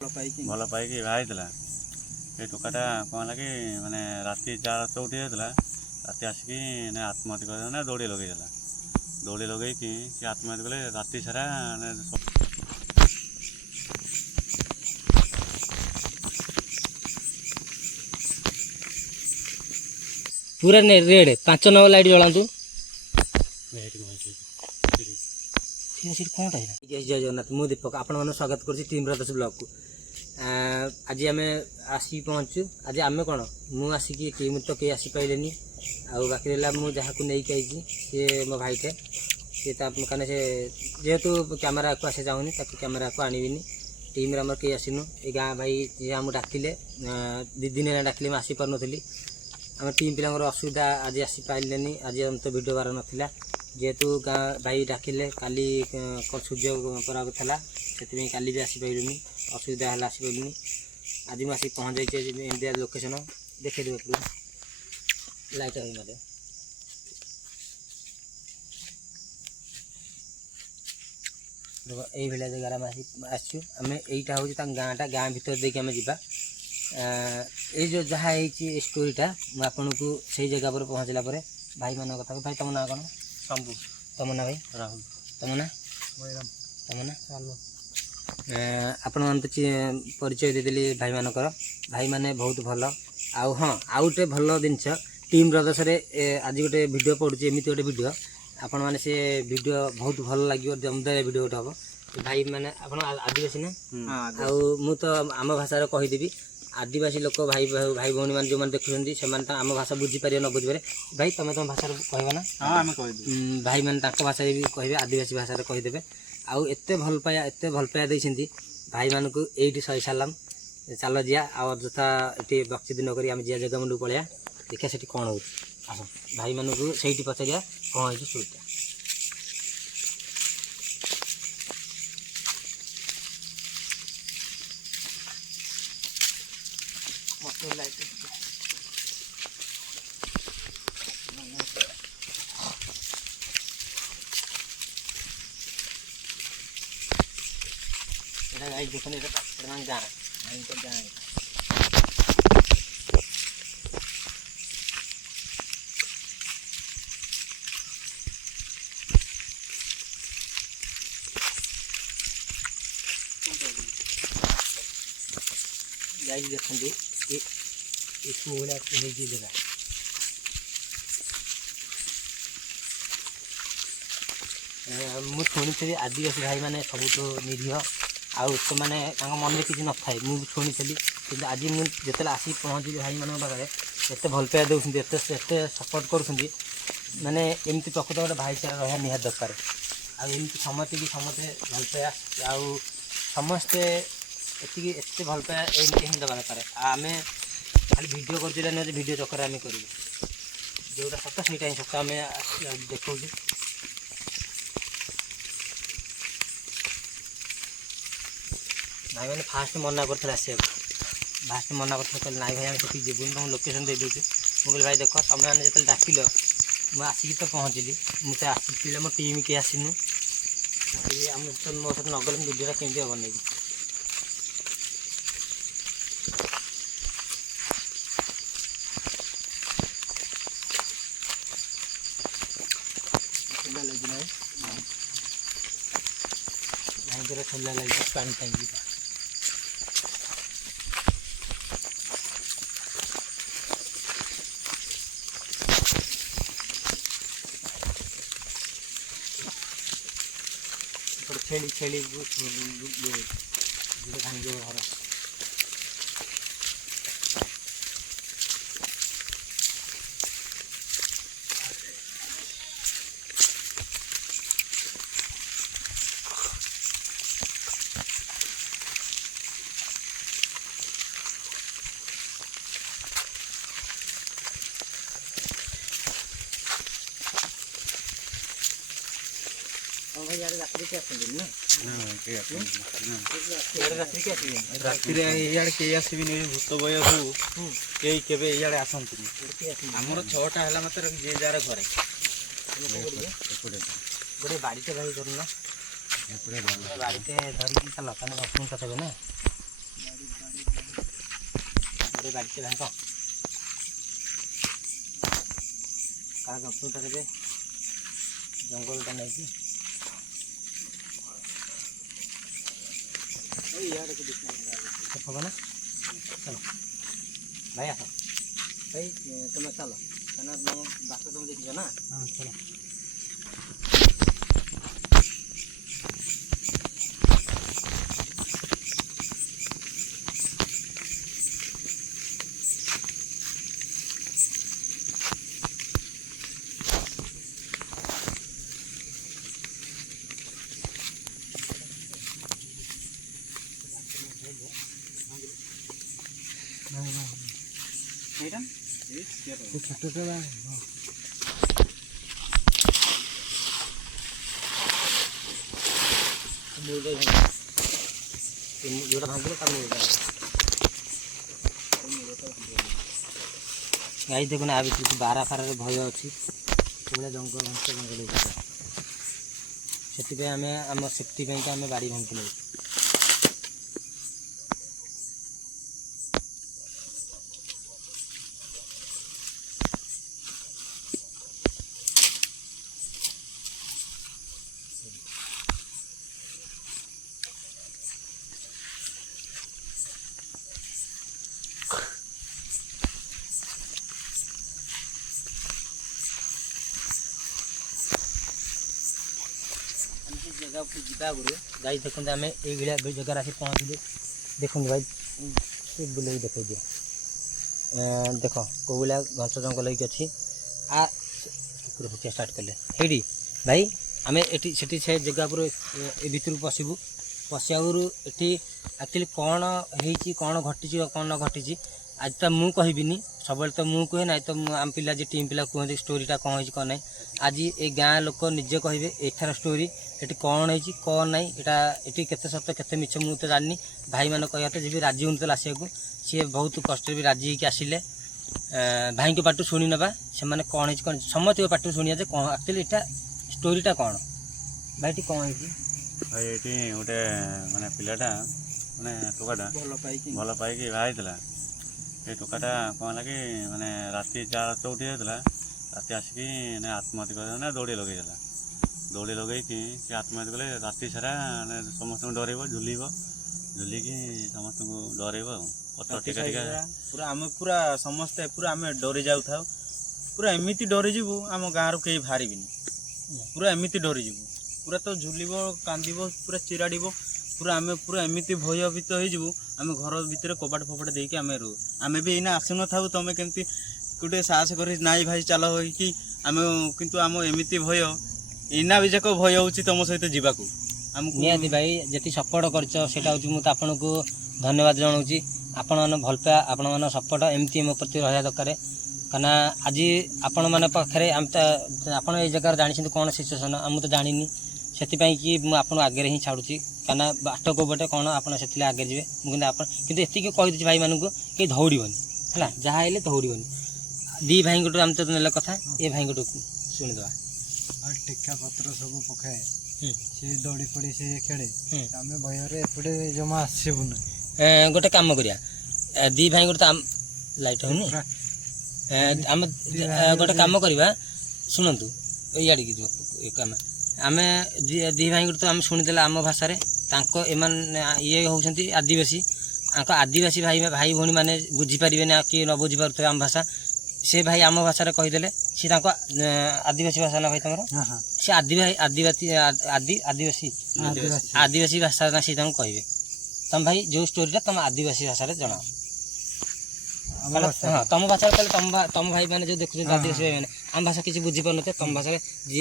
ଭଲ ପାଇକି ବାହା ହେଇଥିଲା। ସେ ଟୋକାଟା କ'ଣ ହେଲା କି ମାନେ ରାତି ଯାହାର ଚଉଠି ହେଇଥିଲା ରାତି ଆସିକି ଆତ୍ମହତ୍ୟା କରିଦେଲା ନା ଦୌଡ଼ି ଲଗେଇଦେଲା। ଦୌଡ଼ି ଲଗେଇକି ସେ ଆତ୍ମହତ୍ୟା କଲେ ରାତି ସାରା पूरा रेड 5 नंबर लाइट जलातु जय जगन्नाथ मु दीपक आपण मन स्वागत कर टीम ब्रदर्स ब्लॉग को। आज आम आसी पहुँचु। आज आम कौन मु आसिकी टीम तो कई आसी पाइलेनी आउ बाकी रहा मुझे जहाँ को नहीं आई सी मो भाईटे सी कहीं से जेहेतु कैमेरा को आसे चाहूनी कैमेरा को आनबिनी टीम आम कई आसनु ये गाँ भाई जी आम डाकिले 2 दिन डाकिले आसी पार नी आम टीम पिला असुविधा आज आसी पाइलेनी। आज हम तो वीडियो बार नाला जेहेतु गाँ भाई डाकिले काली सूर्य पराग था से काली भी आसीपारूनी असुविधा है आसीपारूनी। आज मुझे पहुँच जाइए इंडिया लोकेशन देखे देव लाइट मत देख ये जगार आम आम यहीटा हूँ गाँटा गाँ भर देखिए आम जा ये जो जहाँ स्टोरीटा मुझे आपन को सही जगह पर पहुँचला भाई मान कथा भाई तुम ना कौन शंभू तुम ना भाई राहुल तुम ना तुम ना आपण मन तो परिचय देदेली भाई मानकर भाई माने बहुत भल आउ हाँ आउ गोटे भल जिनस टीम ब्रदर्स आज गोटे वीडियो पड़ुचे एमती गोटे वीडियो आपण मैंने से वीडियो बहुत भल लगे जमदार वीडियो गोटे हम भाई मैंने आप आदिवासी ना आउ मु तो आम भाषा कहीदेवी आदिवासी लोक भाई भाई भौणी मैंने जो मैंने देखुं से आम भाषा बुझीपारे न बुझीपारे भाई तुम तुम भाषा कहब ना भाई मैंने भाषा भी कहे आदिवासी भाषा कहीदेवे आउ एत भल पाया देती भाई मान को ये सही साराम चल जा आथा ये बक्सी दिन करी जा जगह मुंड पलैया देखिए से कौन हो भाई मान को से पचारिया कौन है स्टोरीटा। देखने गाँव देखते जगह मुझे शुणी आदिवासी भाई मैंने सब तो निरीह आउ तो मैंने मन में किसी न था मुझे शुणी कि आज मुझे आसिक पहुँचली भाई मान पाखे एत भल पाया दूसरी एत सपोर्ट कर माने एमती प्रकृत गोटे भाईचारा रहा निहात दरकार आमती समस्ते भी समस्ते भल पाया आउ समस्ते एत भल पाया एमती ही देवा दरकार आम खाली वीडियो कर वीडियो चक्कर आम कर जोटा सत से सत आम देखा भाई मैंने फास्ट मना कर फास्ट मना कर नाई भाई आम से जीवन तुम लोकेशन दे दूँ मुझे भाई देख तुम मैंने जो डाकिल मुझे आसिक तो पहुँचली मुझे आसी मो टीम के आसनु आम मो सहित नगल वीडियोटा केमती हम नहीं ठंडा लगे पानी टांगी छेली छेली भांगे घर रात्रि के आसबि भूत बय कई के इे आसती आमर 6टा है मतलब जे जार घरे गोटे बाड़ीटे भाई धरुना बाड़ीटे धरिकी चल ताने बाथरूम कथे ना କେବେ ବାଡ଼ିଛେ ଭାଇଙ୍କ କାହା ଗଛଟା କେବେ ଜଙ୍ଗଲଟା ନେଇକି ଦେଖବ ନା ଚାଲ ଭାଇ ଆସ ଭାଇ ତମେ ଚାଲ କାହିଁକିନା ମୁଁ ବାଟ ତମେ ଦେଖିଛ ନା ଚାଲ ଛୋଟଟା ଯୋଉଟା ଭାଙ୍ଗିଲେ ତା ଗାଈ ଦେଖୁନ ଆ ଭିତରେ ବାରା ଫାରାରେ ଭୟ ଅଛି ସେଭଳିଆ ଜଙ୍ଗଲ ଘଞ୍ଚ ଜଙ୍ଗଲ ସେଥିପାଇଁ ଆମେ ଆମ ସେଫ୍ଟି ପାଇଁକା ଆମେ ବାଡ଼ି ଭାଙ୍ଗିଥିଲୁ। ଜାଗାକୁ ଯିବା ଆଗରୁ ଗାଈ ଦେଖନ୍ତୁ ଆମେ ଏଇଭଳିଆ ଜାଗାରେ ଆସି ପହଞ୍ଚିଲୁ। ଦେଖନ୍ତୁ ଭାଇ ବୁଲେଇକି ଦେଖାଇ ଦିଅ ଦେଖ କେଉଁ ଭଳିଆ ଘଞ୍ଚ ଜଙ୍ଗଲ ହେଇକି ଅଛି। ଫୁଟିଆ ଷ୍ଟାର୍ଟ କଲେ ହେଇଠି ଭାଇ ଆମେ ଏଠି ସେଠି ସେ ଜାଗା ଉପରେ ଏ ଭିତରକୁ ପଶିବୁ। ପଶିବା ଆଗରୁ ଏଠି ଆକ୍ଚୁଆଲି କ'ଣ ହେଇଛି କ'ଣ ଘଟିଛି କ'ଣ ନ ଘଟିଛି ଆଜି ତ ମୁଁ କହିବିନି, ସବୁବେଳେ ତ ମୁଁ କୁହେ ନାହିଁ ତ ଆମ ପିଲା ଯେ ଟିମ୍ ପିଲା କୁହନ୍ତି ଷ୍ଟୋରିଟା କ'ଣ ହେଇଛି କ'ଣ ନାହିଁ। ଆଜି ଏ ଗାଁ ଲୋକ ନିଜେ କହିବେ ଏଠାର ଷ୍ଟୋରି ଏଠି କ'ଣ ହେଇଛି କ'ଣ ନାହିଁ। ଏଠି କେତେ ସତ କେତେ ମିଛ ମୁଁ ତ ଜାଣିନି। ଭାଇମାନେ କହିବା ତ ଯିବି ରାଜି ହେଉନଥିଲା ଆସିବାକୁ, ସିଏ ବହୁତ କଷ୍ଟରେ ବି ରାଜି ହେଇକି ଆସିଲେ। ଭାଇଙ୍କ ପାଟିରୁ ଶୁଣି ନେବା ସେମାନେ କ'ଣ ହେଇଛି କ'ଣ ସମସ୍ତଙ୍କ ପାଟିରୁ ଶୁଣିବା ଯେ କ'ଣ ଆକ୍ଚୁଆଲି ଏଇଟା ଷ୍ଟୋରିଟା କ'ଣ। ଭାଇ ଏଠି କ'ଣ ହେଇଛି? ଭାଇ ଏଠି ଗୋଟେ ମାନେ ପିଲାଟା ମାନେ ଟୋକାଟା ଭଲ ପାଇକି ବାହା ହେଇଥିଲା। ଏ ଟୋକାଟା କ'ଣ ହେଲା କି ମାନେ ରାତି 4 ଉଠି ଯାଇଥିଲା। ରାତି ଆସିକି ଆତ୍ମହତ୍ୟା କରିଦେଲା, ଦୌଡ଼ି ଲଗେଇଦେଲା। ଦୌଡ଼ି ଲଗେଇକି ସେ ଆତ୍ମହତ୍ୟା କଲେ। ରାତି ସାରା ସମସ୍ତଙ୍କୁ ଡରେଇବ, ଝୁଲିକି ସମସ୍ତଙ୍କୁ ଡରେଇବ ଆଉ ପତ୍ର ଟିକେ ଟିକେ ପୁରା ଆମେ ପୁରା ସମସ୍ତେ ପୁରା ଆମେ ଡରି ଯାଉଥାଉ। ପୁରା ଏମିତି ଡରିଯିବୁ ଆମ ଗାଁରୁ କେହି ବାହାରିବିନି। ପୁରା ଏମିତି ଡରିଯିବୁ, ପୁରା ତ ଝୁଲିବ, କାନ୍ଦିବ, ପୁରା ଚିରାଡ଼ିବ। ପୁରା ଆମେ ପୁରା ଏମିତି ଭୟଭୀତ ହେଇଯିବୁ। ଆମେ ଘର ଭିତରେ କବାଟ ଫବାଟ ଦେଇକି ଆମେ ରହୁ। ଆମେ ବି ଏଇନା ଆସିନଥାଉ, ତମେ କେମିତି ଗୋଟେ ସାହସ କରି ନାଇଁ ଭାଇ ଚାଲ ହେଇକି ଆମେ, କିନ୍ତୁ ଆମ ଏମିତି ଭୟ ଏଇନା ବି ଯାକ ଭୟ ହେଉଛି ତମ ସହିତ ଯିବାକୁ। ଆମକୁ ନିହାତି ଭାଇ ଯେତିକି ସପୋର୍ଟ କରିଛ ସେଇଟା ହେଉଛି ମୁଁ ତ ଆପଣଙ୍କୁ ଧନ୍ୟବାଦ ଜଣାଉଛି। ଆପଣମାନେ ଭଲ ପାଇବା, ଆପଣମାନଙ୍କ ସପୋର୍ଟ ଏମିତି ମୋ ପ୍ରତି ରହିବା ଦରକାର। କାହିଁକିନା ଆଜି ଆପଣମାନଙ୍କ ପାଖରେ ଆପଣ ଏଇ ଜାଗାରେ ଜାଣିଛନ୍ତି କ'ଣ ସିଚୁଏସନ୍, ମୁଁ ତ ଜାଣିନି। ସେଥିପାଇଁ କି ମୁଁ ଆପଣଙ୍କୁ ଆଗରେ ହିଁ ଛାଡ଼ୁଛି। କାହିଁକିନା ବାଟ କେଉଁ ପଟେ କ'ଣ ଆପଣ ସେଥିରେ ଆଗରେ ଯିବେ। ମୁଁ କିନ୍ତୁ ଏତିକି କହିଦେଉଛି ଭାଇମାନଙ୍କୁ କେହି ଦୌଡ଼ିବନି ହେଲା, ଯାହା ହେଲେ ଦୌଡ଼ିବନି। ଦୁଇ ଭାଇଙ୍କଠୁ ଆମେ ତ ନେଲେ କଥା, ଏ ଭାଇଙ୍କଠୁ ଶୁଣିଦେବା। ଟୀକା ପତ୍ର ସବୁ ପକାଏ, ସିଏ ଦୌଡ଼ି ପଡ଼ି ସିଏ ଖେଳେ। ଆମେ ଭୟରେ ଏପଟେ ଜମା ଆସିବୁନି। ଗୋଟେ କାମ କରିବା, ଦୁଇ ଭାଇଙ୍କଠୁ ତ ଲାଇଟ୍ ହେଉନି, ଆମେ ଗୋଟେ କାମ କରିବା। ଶୁଣନ୍ତୁ ଇଆଡ଼ିକି ଯିବ କାମ। ଆମେ ଦୁଇ ଭାଇଙ୍କଠୁ ତ ଆମେ ଶୁଣିଦେଲେ ଆମ ଭାଷାରେ। ତାଙ୍କ ଏମାନେ ଇଏ ହେଉଛନ୍ତି ଆଦିବାସୀ। ତାଙ୍କ ଆଦିବାସୀ ଭାଇ ଭଉଣୀ ମାନେ ବୁଝିପାରିବେନି, କି ନ ବୁଝିପାରୁଥିବେ ଆମ ଭାଷା। ସେ ଭାଇ ଆମ ଭାଷାରେ କହିଦେଲେ, ସେ ତାଙ୍କ ଆଦିବାସୀ ଭାଷା ନା ଭାଇ ତମର? ସେ ଆଦିବାସୀ ଭାଷା ନା ସେ ତାଙ୍କୁ କହିବେ। ତମ ଭାଇ ଯେଉଁ ଷ୍ଟୋରିଟା ତମ ଆଦିବାସୀ ଭାଷାରେ ଜଣାଅ। ହଁ ତମ ଭାଷାରେ କହିଲେ ତମ ଭାଇ ମାନେ ଯେଉଁ ଦେଖୁଛନ୍ତି ଆଦିବାସୀ ଭାଇ ମାନେ ଆମ ଭାଷା କିଛି ବୁଝିପାରୁନଥିବେ। ତମ ଭାଷାରେ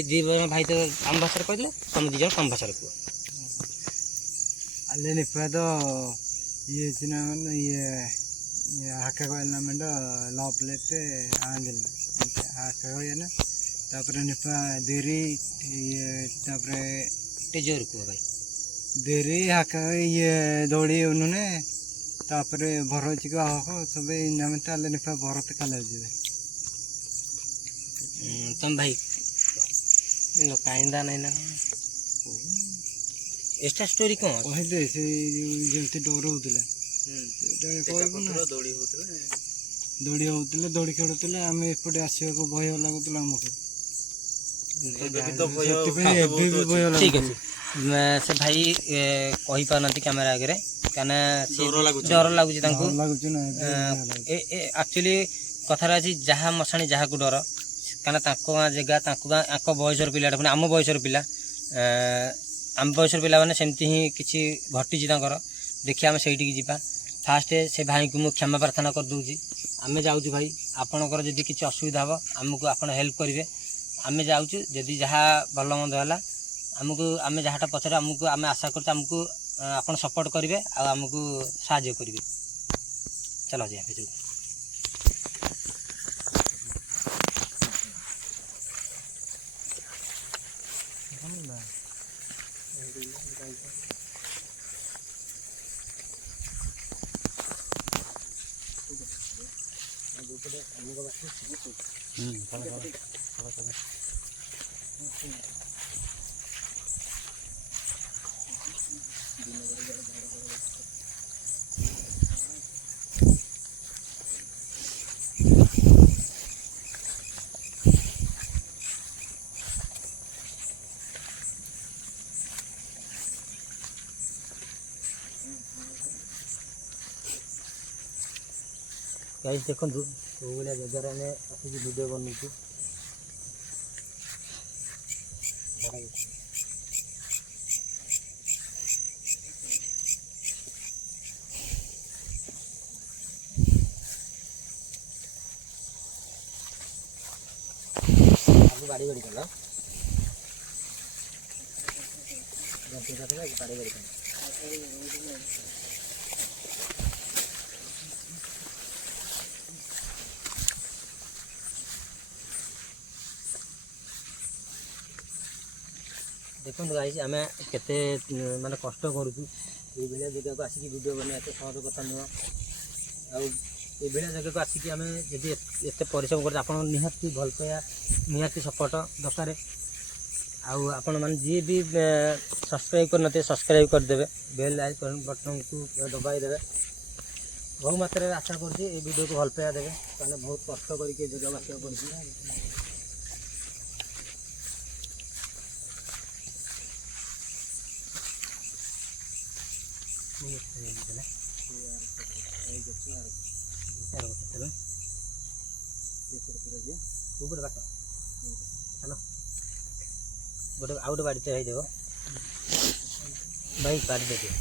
ଦୁଇ ଭାଇ ତ ଆମ ଭାଷାରେ କହିଲେ, ତମେ ଦୁଇ ଜଣ ତମ ଭାଷାରେ କୁହ। ಅಲ್ಲಿ ಪೇದೋ ಈ ಚಿನ್ನ ಹಾಕಗೋಯನ್ನ ಲೋಪಲೆಟ್ ಆಂದಿಲ್ಲ ಹಾಕಗೋಯನ ତାପରେ ନିପା ଦେରି ତାପରେ ଟିକେ ଜୋର କୁହ ଭାଇ। ଦେରି ହାକା ଇଏ ଦୌଡ଼ି ଉନୁନେ ତାପରେ ଭରଚିକ ହକ ସବେ ନାମେ ତାଲେ ନିପା ଭରତ କାଲେ ଯିବେ। ତମ ଭାଇ କାଇନ୍ଦା ନାଇଁ ନା ଏଟା ଷ୍ଟୋରି କ'ଣ କହିଦେ ସେ ଯେମିତି ଡରଉଥିଲା ଦୌଡ଼ି ହଉଥିଲା। ଦୋଳି ହଉଥିଲେ ଦୋଳି ଖେଳୁଥିଲେ ଆମେ ଏପଟେ ଆସିବାକୁ ଭୟ ଲାଗୁଥିଲା ଆମକୁ ଏବେ ବି ତ ଭୟ ସେଥିପାଇଁ ଏବେ ବି ଭୟ ଠିକ୍ ଲାଗୁଛି। ଅଛି ସେ ଭାଇ କହିପାରୁନାହାନ୍ତି କ୍ୟାମେରା ଆଗରେ କାହିଁକିନା ଡର ଲାଗୁଛି ତାଙ୍କୁ। ଭଲ ଲାଗୁଛି ନା ଏବେ ଭୟ ଲାଗୁଛି। ଆକ୍ଚୁଆଲି କଥାରେ ଅଛି ଯାହା ମଶାଣି ଯାହାକୁ ଡର, କାହିଁକିନା ତାଙ୍କ ଗାଁ ଜାଗା ତାଙ୍କ ଗାଁ ଆଙ୍କ ବୟସର ପିଲାଟା ପୁଣି ଆମ ବୟସର ପିଲା, ଆମ ବୟସର ପିଲାମାନେ ସେମିତି ହିଁ କିଛି ଘଟିଛି ତାଙ୍କର। ଦେଖି ଆମେ ସେଇଠିକି ଯିବା। ଫାଷ୍ଟ ସେ ଭାଇଙ୍କୁ ମୁଁ କ୍ଷମା ପ୍ରାର୍ଥନା କରିଦେଉଛି। ଆମେ ଯାଉଛୁ ଭାଇ, ଆପଣଙ୍କର ଯଦି କିଛି ଅସୁବିଧା ହେବ ଆମକୁ ଆପଣ ହେଲ୍ପ କରିବେ। ଆମେ ଯାଉଛୁ, ଯଦି ଯାହା ଭଲ ମନ୍ଦ ହେଲା ଆମକୁ ଆମେ ଯାହାଟା ପଛରେ ଆମକୁ ଆମେ ଆଶା କରୁଛୁ ଆମକୁ ଆପଣ ସପୋର୍ଟ କରିବେ ଆଉ ଆମକୁ ସାହାଯ୍ୟ କରିବେ। ଚାଲ ଯିବା ଭିତରକୁ। ଗାଇସ୍ ଦେଖନ୍ତୁ କେଉଁ ଭଳିଆ ଜାଗାରେ ଆମେ ଆସିକି ଭିଡ଼ିଓ ବନଉଛୁ। ବାଡ଼ି ବାଡ଼ି କଲ ବାଡ଼ି ବାଡ଼ି କଲ। ଦେଖନ୍ତୁ ଗାଇସ୍ ଆମେ କେତେ ମାନେ କଷ୍ଟ କରୁଛୁ ଏଇଭଳିଆ ଜାଗାକୁ ଆସିକି ଭିଡ଼ିଓ ବନେଇବା ଏତେ ସହଜ କଥା ନୁହଁ। ଆଉ ଏଇଭଳିଆ ଜାଗାକୁ ଆସିକି ଆମେ ଯଦି ଏତେ ପରିଶ୍ରମ କରୁଛୁ ଆପଣ ନିହାତି ଭଲ ପାଇବା ନିହାତି ସପୋର୍ଟ ଦରକାର। ଆଉ ଆପଣମାନେ ଯିଏ ବି ସବସ୍କ୍ରାଇବ୍ କରିନଥିବେ ସବସ୍କ୍ରାଇବ୍ କରିଦେବେ, ବେଲ୍ ଆଇକନ୍ ବଟନ୍କୁ ଦବାଇ ଦେବେ। ବହୁ ମାତ୍ରାରେ ଆଶା କରୁଛି এই ଭିଡ଼ିଓକୁ ଭଲ ପାଇବା ଦେବେ, କାରଣ ବହୁତ କଷ୍ଟ କରିକି ଏ ଜାଗାକୁ ଆସିବାକୁ ପଡ଼ିଛି। ଗୋଟେ ବାଟ ଚାଲ ଗୋଟେ ଆଉ ଗୋଟେ ବାଡ଼ିଟେ ହେଇଯିବ ଭାଇ ବାଡ଼ି ଦେଇଦିଅ।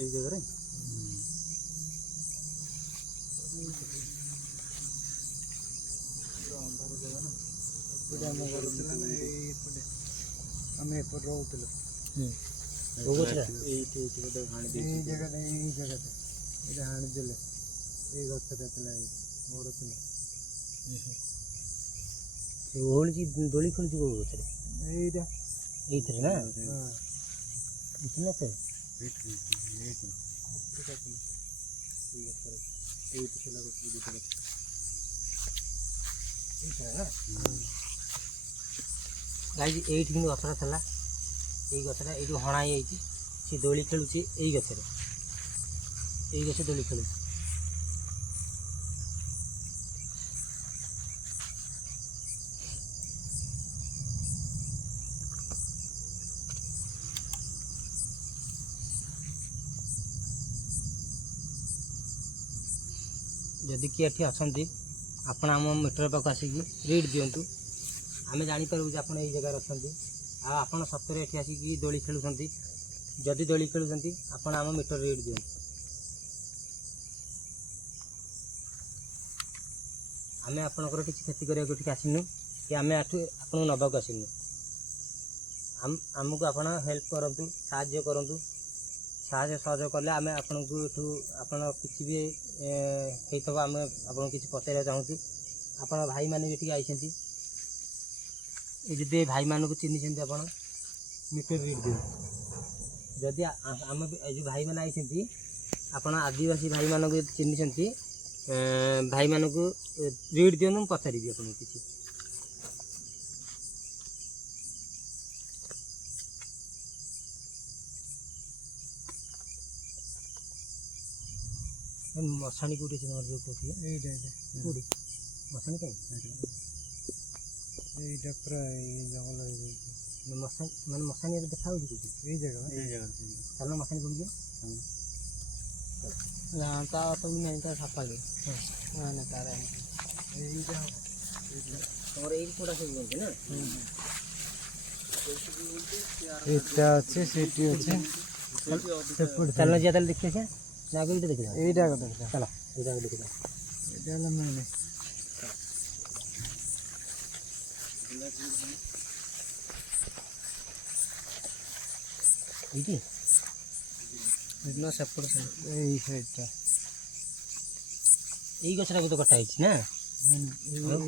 এই জায়গারে ଆମେ ଏପଟେ ରହୁଥିଲୁ ଏଇଠି ଗୋଟେ ହାଣି ଏଇ ଜାଗାଟା ଏଇଟା ହାଣିଦେଲେ ଏଇ ଗଛଟା ଥିଲା ଏଇ ମୋର ଥିଲା ଓହଳିଛି ଦୋଳି ଖେଳୁଛି କୋଉ ଗଛରେ? ଏଇଟା ଏଇଥିରେ ନା ନା ସେ ଗାଈ ଏଇଠି କିନ୍ତୁ ଗଛଟା ଥିଲା, ଏଇ ଗଛଟା ଏଇଠୁ ହଣା ହେଇଯାଇଛି। ସେ ଦୋଳି ଖେଳୁଛି ଏଇ ଗଛରେ, ଏଇ ଗଛ ଦୋଳି ଖେଳୁଛି। ଯଦି କିଏ ଏଠି ଅଛନ୍ତି ଆପଣ ଆମ ମିଟର ପାଖକୁ ଆସିକି ରିଡ୍ ଦିଅନ୍ତୁ, ଆମେ ଜାଣିପାରିବୁ ଯେ ଆପଣ ଏଇ ଜାଗାରେ ଅଛନ୍ତି। ଆଉ ଆପଣ ସତରେ ଏଠି ଆସିକି ଦୋଳି ଖେଳୁଛନ୍ତି, ଯଦି ଦୋଳି ଖେଳୁଛନ୍ତି ଆପଣ ଆମ ମିଟର ରିଡ୍ ଦିଅନ୍ତୁ। ଆମେ ଆପଣଙ୍କର କିଛି କ୍ଷତି କରିବାକୁ ଏଠିକି ଆସିନୁ କି ଆମେ ଏଠୁ ଆପଣଙ୍କୁ ନେବାକୁ ଆସିନୁ। ଆମକୁ ଆପଣ ହେଲ୍ପ କରନ୍ତୁ, ସାହାଯ୍ୟ କରନ୍ତୁ। ସାହାଯ୍ୟ ସହଯୋଗ କଲେ ଆମେ ଆପଣଙ୍କୁ ଏଠୁ ଆପଣ କିଛି ବି ହେଇଥିବ ଆମେ ଆପଣଙ୍କୁ କିଛି ପଚାରିବାକୁ ଚାହୁଁଛୁ। ଆପଣ ଭାଇମାନେ ବି ଏଠିକି ଆଇଛନ୍ତି, ये जदि भाई मानक चिन्ह आप मीटर रीड दियो जदि आम जो भाई मैंने आई आप आदिवासी भाई मानक चिन्ह भाई मानक रीड दिखाँ मुझे पचारि आपको किसी मशाणी कौटी जो कहते कौटी मशाणी कहीं এইটা প্রায় জঙ্গল হয়ে যাচ্ছে मशाणी मैंने मशाणी देखा कौटी এই জায়গা चलो मशाणी कौन ता तो नहीं ता छापा गए ना तारा এইটা तुम्हारे एक थोड़ा सा बोलते ना এটা আছে সেটি আছে चलना जिया ताले देखते हैं ना आगे देखते हैं এইটা কথা चलो इधर देखते हैं এটা হলো মানে এইটি না সেপট এই সাইডটা এই গছটা তো কটা হইছে না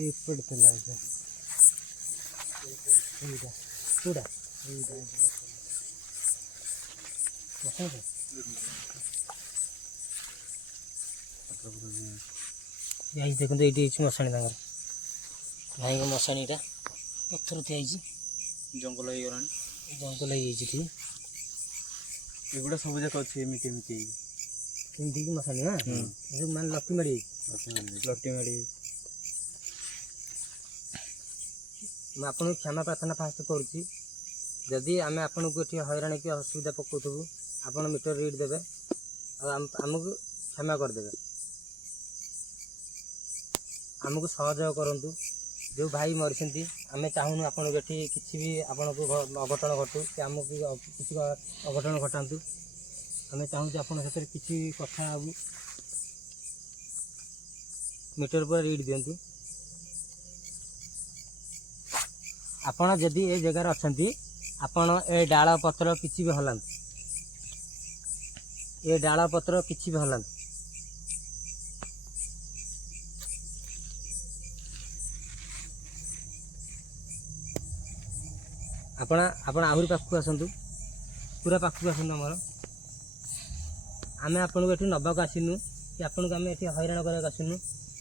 এই পড়তলা এটা এইটা কোডা মশানি যাই দেখুন তো এইটি হচ্ছে মশানি তাঙ্কর ভাইଙ୍କ ମଶାଣିଟା ପଥର ଦିଆହେଇଛି ଜଙ୍ଗଲ ହେଇଗଲାଣି ଜଙ୍ଗଲ ହେଇଯାଇଛି ଠିକ୍ ଏଗୁଡ଼ା ସବୁ ଯାକ ଅଛି ଏମିତି ଏମିତି ହେଇକି ଏମିତିକି ମଶାଣି ନା ଏସବୁ ମାନେ ଲଟି ମାଡ଼ି ଲଟି ମାଡ଼ି ମୁଁ ଆପଣଙ୍କୁ କ୍ଷମା ପ୍ରାର୍ଥନା ଫାଷ୍ଟ କରୁଛି ଯଦି ଆମେ ଆପଣଙ୍କୁ ଏଠି ହଇରାଣ କି ଅସୁବିଧା ପକାଉଥିବୁ ଆପଣ ମିଟର ରିଡ୍ ଦେବେ ଆଉ ଆମକୁ କ୍ଷମା କରିଦେବେ ଆମକୁ ସହଯୋଗ କରନ୍ତୁ जो भाई मरी आम चाहूँ आपको ये किसी भी आपको अघटन घटू कि आमको किसी अघटन घटातु आम चाहूँ आप किसी कथा मीटर पर रीड दिंतु आपण जदि ए जगार अच्छा आपण ए डाल पत्र किसी भी हलांतु ए डाल पत्र किसी भी हलांतु आपण आपण आहरी पाखक आसतु पूरा पाखक आसतु आमर आम आपको ये नवाक आसनु कि आपको आम ये हईराण कराक आसनु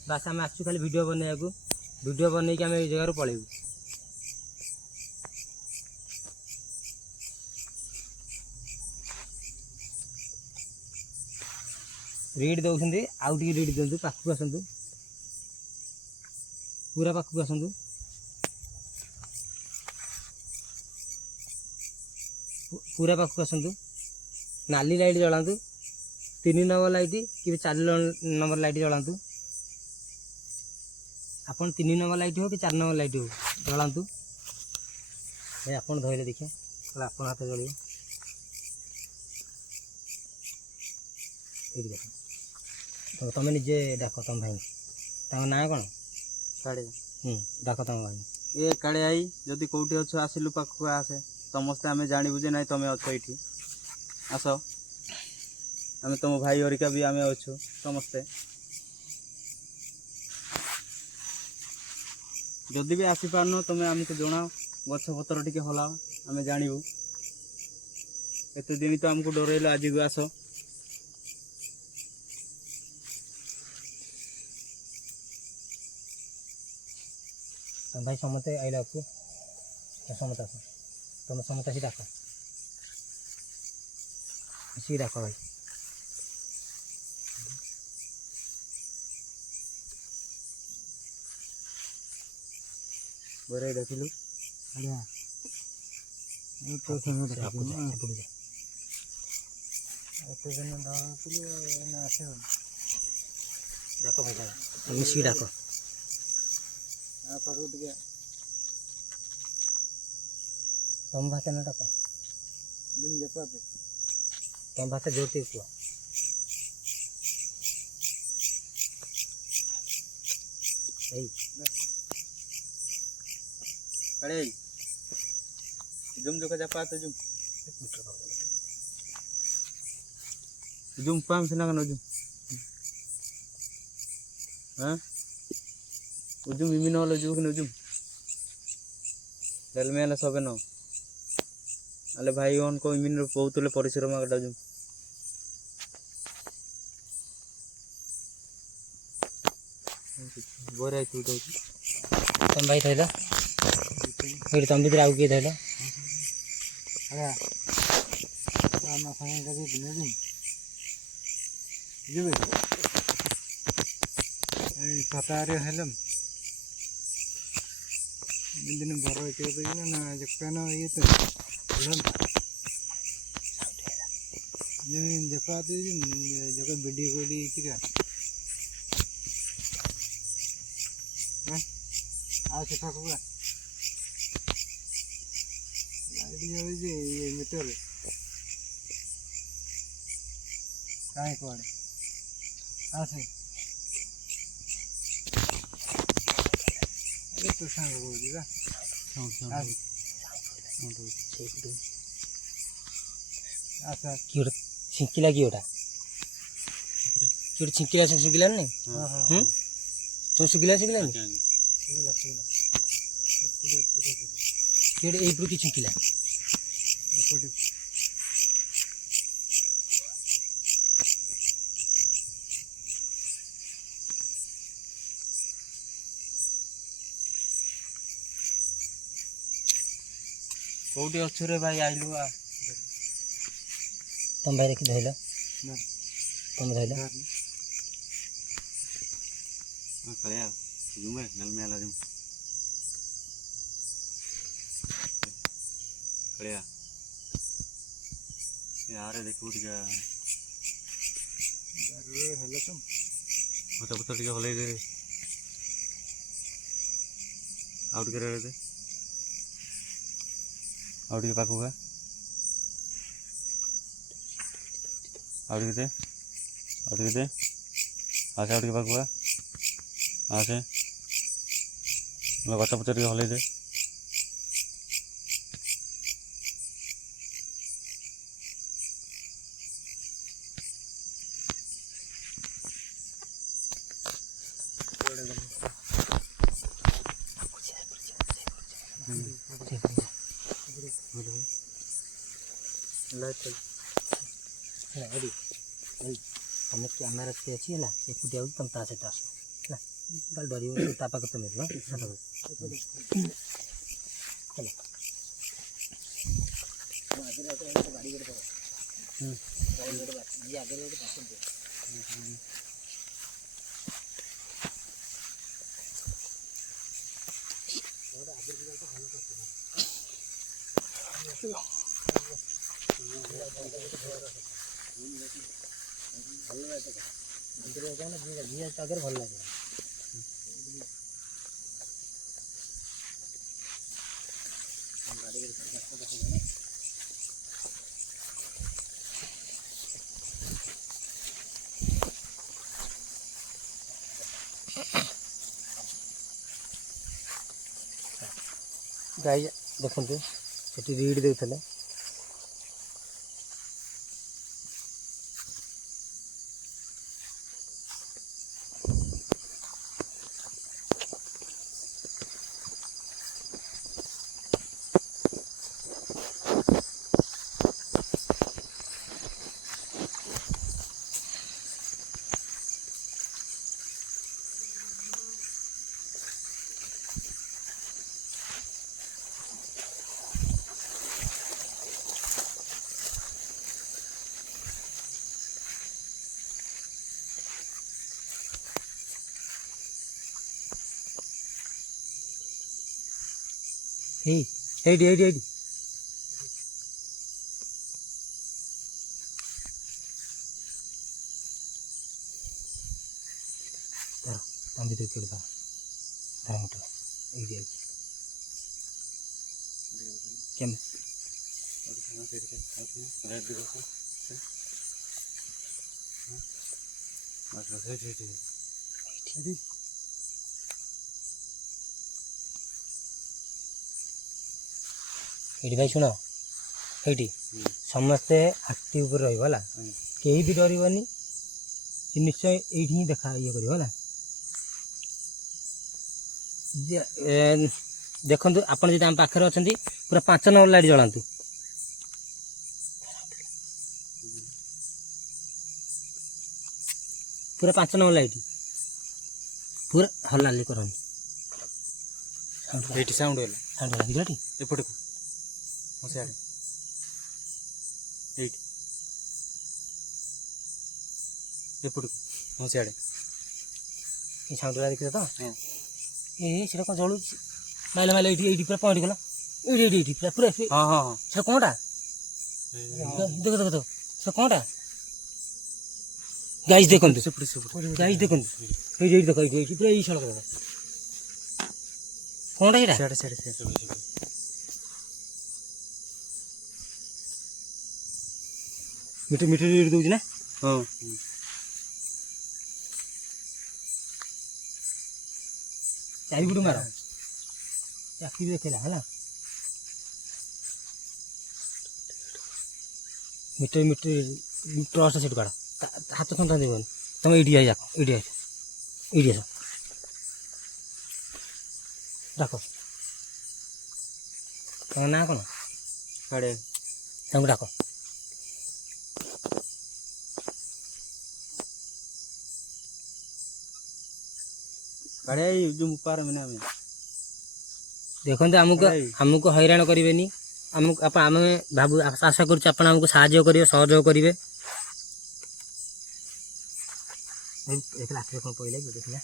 बास आम आसु खाली वीडियो बनवाक वीडियो बनईक आम जगार पलैबू रीड दौरान आउ टी रीड दिंतु पाखक आसतु पूरा पाखक आसतु पूरा पाखक आसतु नाली लाइट जलातु 3 नंबर लाइट कि 4 नंबर लाइट जलातु आपन 3 नंबर लाइट हो कि 4 नंबर लाइट हो जलातु भाई आपन धइले देखिए आपन हाथ जलियो एई देखो तो तुम निजे डाक तुम भाई तार ना कौन काड़े डाक तुम भाई ए काड़े आई जदि कौटी अच्छ आसिलु पाखक आसे समस्ते आम जानबू जे ना तुम अच्छ ये आस आम तुम भाई हरिका भी आम अच्छु समस्ते जदि भी आसीपारन तुम आमको जनाओ गछ पतर टी हलाओ आम जानबू एत दिन तो आमको डरैल आज को आस तुम भाई समते आइल आपको समते आस तुम समते आसी डाक इसी डाक भाई बराई डाकिलु ଆଜ୍ଞା ତ ସମୟ आपको ଦେଖାଯିବ जा आपको जा ଏତେ ଦିନ ଧରୁଥିଲୁ ଏଇନା ଆସିବ डाक भाई डाक मिसी डाक ଆ ପାଖକୁ ଟିକେ तुम भाषा ना डाक ଦିନ ଯେପାତେ तुम भाषा जोर से कुआ एई काड़े आई जुम जो का जा पाते जुम पाम से ना कनो जुम हां जुम मिमी न वाला जो कनो जुम ଡେଲମି ହେଲେ ସବେ ନ ହେଲେ ଭାଇ ମାନଙ୍କ ଇମିନର ବହୁଥିଲେ ପରିଶ୍ରମ ଏଟା ଯୋଉ ବରା ତୁ ଦଉଛୁ ତମ ଭାଇ ଥଇଲ ଏଇଠି ତମ ଭିତରେ ଆଉ କିଏ ଥଇଲ ଆମ ସାଙ୍ଗେ ଯିବେ ଯିବେ এই పతారే హెలం ఇందిన బరో ఇతేదిన నా జక్కన ఈత హెలం నేను జపాతి జక బిడి కోడి ఇతిగా ఆ సెఫాకుగా ఇది ఇది మిటర్ काय कोड आसे ये तो सांग बोली का आसा କିଏ ଛିଙ୍କିଲା କି ଓଟା କିଏ ଛିଙ୍କିଲା ଶୁଖିଲାନି ନାଇଁ ତୁ ଶୁଖିଲାନି କିଏ ଏଇପରୁ କି ଛିଙ୍କିଲା କୋଉଠି ଅଛୁ ରେ ଭାଇ ଆଇଲୁ ଆ ତମ ଭାଇ ଦେଖି ଧଇଲ ନା ତମେ ଧଇଲ कळ्या जुमे नलम्याला जुम कळ्या यार देखो टिका दारू हेला तुम होता पता टिका हले दे आउट करे दे आउट के पाकू का आउट के आसे आउट के पाकू का आसे गचा पचा टिके हले दे ତମେ କ୍ୟାମେରା କିଏ ଅଛି ହେଲା ଏକୁଟିଆ ହେଉଛି ତମେ ତା ସହିତ ଆସ ହେଲା ତାହେଲେ ଡରିବ ତା ପାଖରେ ତମେ ଚାଲ ଆଗରେ ଭଲ ଲାଗିବ ଗାଈ ଦେଖନ୍ତୁ ସେଠି ରିଡ୍ ଦେଉଥିଲେ ଏଇଠି ତମ ଭିତରେ କେଉଁଠି ଧର ମୁଠା ଏଇଠି ଅଛି କେମିତି ଏଇଠି ଭାଇ ଶୁଣ ଏଇଠି ସମସ୍ତେ ଆକ୍ତି ଉପରେ ରହିବ ହେଲା କେହି ବି ଡରିବନି ନିଶ୍ଚୟ ଏଇଠି ହିଁ ଦେଖା ଇଏ କରିବ ହେଲା ଦେଖନ୍ତୁ ଆପଣ ଯଦି ଆମ ପାଖରେ ଅଛନ୍ତି ପୁରା 5 ନମ୍ବର ଲାଇଟ୍ ଜଳାନ୍ତୁ। ପୁରା 5 ନମ୍ବର ଲାଇଟ୍ ପୁରା ହଲାଲି କରନ୍ତୁ। ଏଇଠି ସାଉଣ୍ଡ ହେଲା ସାଉଣ୍ଡ ହେଲା ବିରାଟି ଏପଟକୁ ମୁଁ ସିଆଡ଼େ ଏଇଠି ଏପଟକୁ ମୁଁ ସିଆଡ଼େ ଏ ସାଉଣ୍ଡ ହେଲା ଦେଖିଛ ତ? ହଁ ସେଟା କ'ଣ ଜଳୁଛି? ମାଇଲେ ମାଇଲେ ଏଇଠି ପୁରା ପଏଣ୍ଟ ଗଲା। ଏଇଠି ପୁରା ପୁରା ହଁ ହଁ ହଁ ସେଟା କ'ଣଟା? ଦେଖ ସେଟା କ'ଣଟା? ଗାଇସ୍ ଦେଖନ୍ତୁ ଗାଇସ୍ ଦେଖନ୍ତୁ ଏଇଠି ଦେଖ ଏଇଠି ପୁରା ଏଇ ସଡ଼କ ଦେଖ କ'ଣଟା ଏଇଟା? ସିଆଡ଼େ ମିଟର ଏଇଠି ଦେଉଛି ନା? ହଁ ଚାରିପଟୁ ମାର ଚାକିରି ଦେଖେଇଲା ହେଲା। ମିଟର ଟର୍ଚ୍ଚ ସେଠୁ କାଢ଼ ହାତ ଥନ୍ତା ଦେବନି। ତମେ ଏଇଠି ଆସ ଡାକ। ତମ ନାଁ କ'ଣ? ସିଆଡ଼େ ତାଙ୍କୁ ଡାକ। କାଳିଆ ଏଇ ଯେଉଁ ପାର ମାନେ ଆମେ ଦେଖନ୍ତୁ ଆମକୁ ହଇରାଣ କରିବେନି। ଆମେ ଆଶା କରୁଛୁ ଆପଣ ଆମକୁ ସାହାଯ୍ୟ କରିବେ, ସହଯୋଗ କରିବେ। ଆଖିରେ କ'ଣ ପଡ଼ିଲା କି ଦେଖିଲା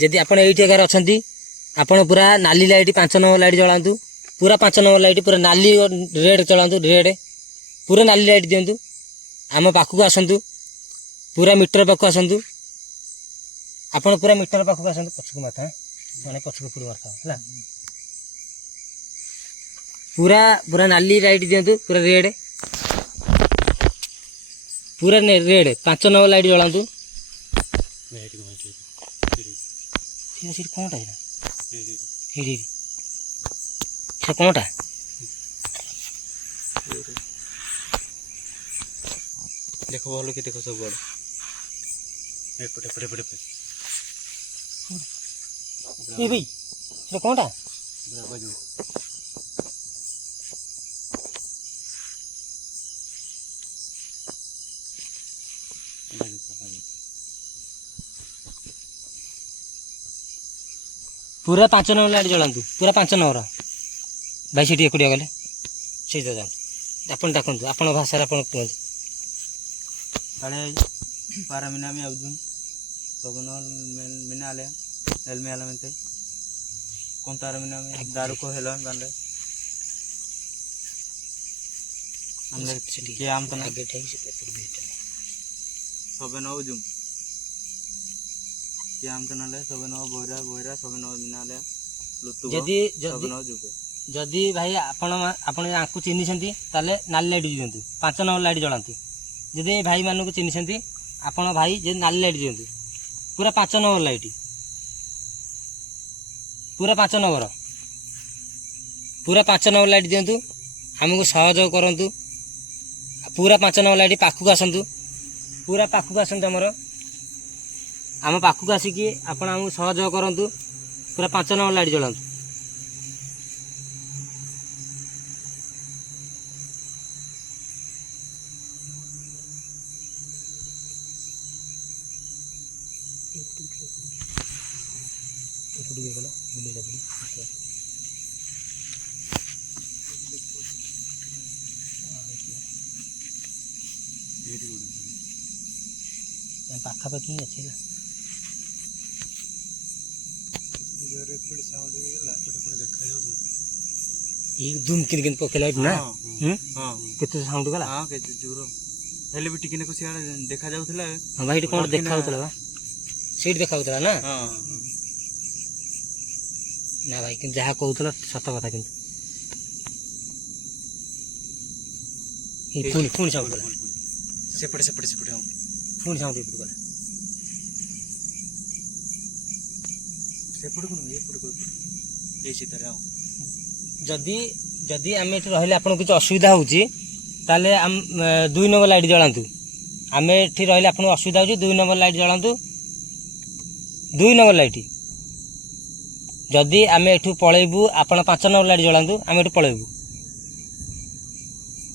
ଯଦି ଆପଣ ଏଇଠି ଏଗାର ଅଛନ୍ତି ଆପଣ ପୁରା ନାଲି ଲାଇଟ୍ 5 ନମ୍ବର ଲାଇଟ୍ ଜଳାନ୍ତୁ। ପୁରା 5 ନମ୍ବର ଲାଇଟ୍ ପୁରା ନାଲି ରେଡ୍ ଚଳାନ୍ତୁ। ରେଡ୍ ପୁରା ନାଲି ଲାଇଟ୍ ଦିଅନ୍ତୁ। ଆମ ପାଖକୁ ଆସନ୍ତୁ, ପୁରା ମିଟର ପାଖକୁ ଆସନ୍ତୁ। ଆପଣ ପୁରା ମିଟର ପାଖକୁ ଆସନ୍ତୁ। ପଛକୁ ମାଥା ମାନେ ପଛକୁ ପୁରୀ ମାଥା ହେଲା। ପୁରା ନାଲି ଲାଇଟ୍ ଦିଅନ୍ତୁ। ପୁରା ରେଡ୍ ରେଡ୍ 5 ନମ୍ବର ଲାଇଟ୍ ଜଳାନ୍ତୁ। ସେଠି କ'ଣଟା ସେଇଟା କ'ଣଟା? ଦେଖ ଭଲ କି ଦେଖ ସବୁଆଡ଼େ ଏପଟେ ଏ ଭାଇ ସେଟା କ'ଣଟା? ପୁରା 5 ନମ୍ବର ଲାଇଟ୍ ଜଳାନ୍ତୁ। ପୁରା 5 ନମ୍ବର ଭାଇ ସେଠି ଏକୁଟିଆ ଗଲେ ସେଇଟା ଯାଆନ୍ତୁ। ଆପଣ ଡାକନ୍ତୁ ଆପଣଙ୍କ ଭାଷାରେ ଆପଣ କୁହନ୍ତୁ। Kalia para mina mi audun sogono mina ale elmi alamente kontara mina mi daru ko helo bande हमने के आम तो ना आगे ठीक से पेपर भेट सबे न उजुम के आम तो नले सबे न बोरा सबे न मिनाले लुतु सबे न जुबे जदि भाई आपण आंकु चिन्हिसेंती ताले नाली लाइट दियंतु 5 नंबर लाइट जलांतु। जदि भाई मानकु चिन्हिसेंती आपण भाई जे नाली लाइट दियंतु पूरा 5 नंबर लाइट पूरा 5 नंबर लाइट दियंतु। हमको सहयोग करंतु पूरा 5 नंबर लाइट पाखु आसंतु पूरा पाखु आसंतु आम पाखु आसिकी आपण हमको सहयोग करंतु पूरा 5 नंबर लाइट जलांतु। ପାଖାପାଖି ଅଛି ହେଲା ଏଇ ଧୁମ କିନ ପକେଇଲା ନା କେତେ ସାଉଣ୍ଡ ଗଲା ହଁ କେତେ ଜୋର ହେଲେ ବି ଟିକେ ନାକୁ ସିଆଡେ ଦେଖା ଯାଉଥିଲା। ହଁ ଭାଇ ଏଠି କ'ଣ ଦେଖା ହଉଥିଲା ବା ସେଇଠି ଦେଖା ହଉଥିଲା ନା ନା ଭାଇ କିନ୍ତୁ ଯାହା କହୁଥିଲା ସତ କଥା କିନ୍ତୁ ପୁଣି ସାଉଣ୍ଡ କଲା ସେପଟେ ସେପଟେ ସେପଟେ ହଁ ପୁଣି ସାଉଣ୍ଡ ଏପଟୁ କଲା ସେପଟେ କଣ ଏପଟେ ଏଇ ସିଧାରେ ହଁ ଯଦି ଯଦି ଆମେ ଏଠି ରହିଲେ ଆପଣଙ୍କୁ କିଛି ଅସୁବିଧା ହେଉଛି ତାହେଲେ 2 ନମ୍ବର ଲାଇଟ୍ ଜଳାନ୍ତୁ ଆମେ ଏଠି ରହିଲେ ଆପଣଙ୍କୁ ଅସୁବିଧା ହେଉଛି 2 ନମ୍ବର ଲାଇଟ୍ ଜଳାନ୍ତୁ 2 ନମ୍ବର ଲାଇଟ୍ ଯଦି ଆମେ ଏଠୁ ପଳେଇବୁ ଆପଣ 5 ନମ୍ବର ଲାଇଟ୍ ଜଳାନ୍ତୁ ଆମେ ଏଠୁ ପଳେଇବୁ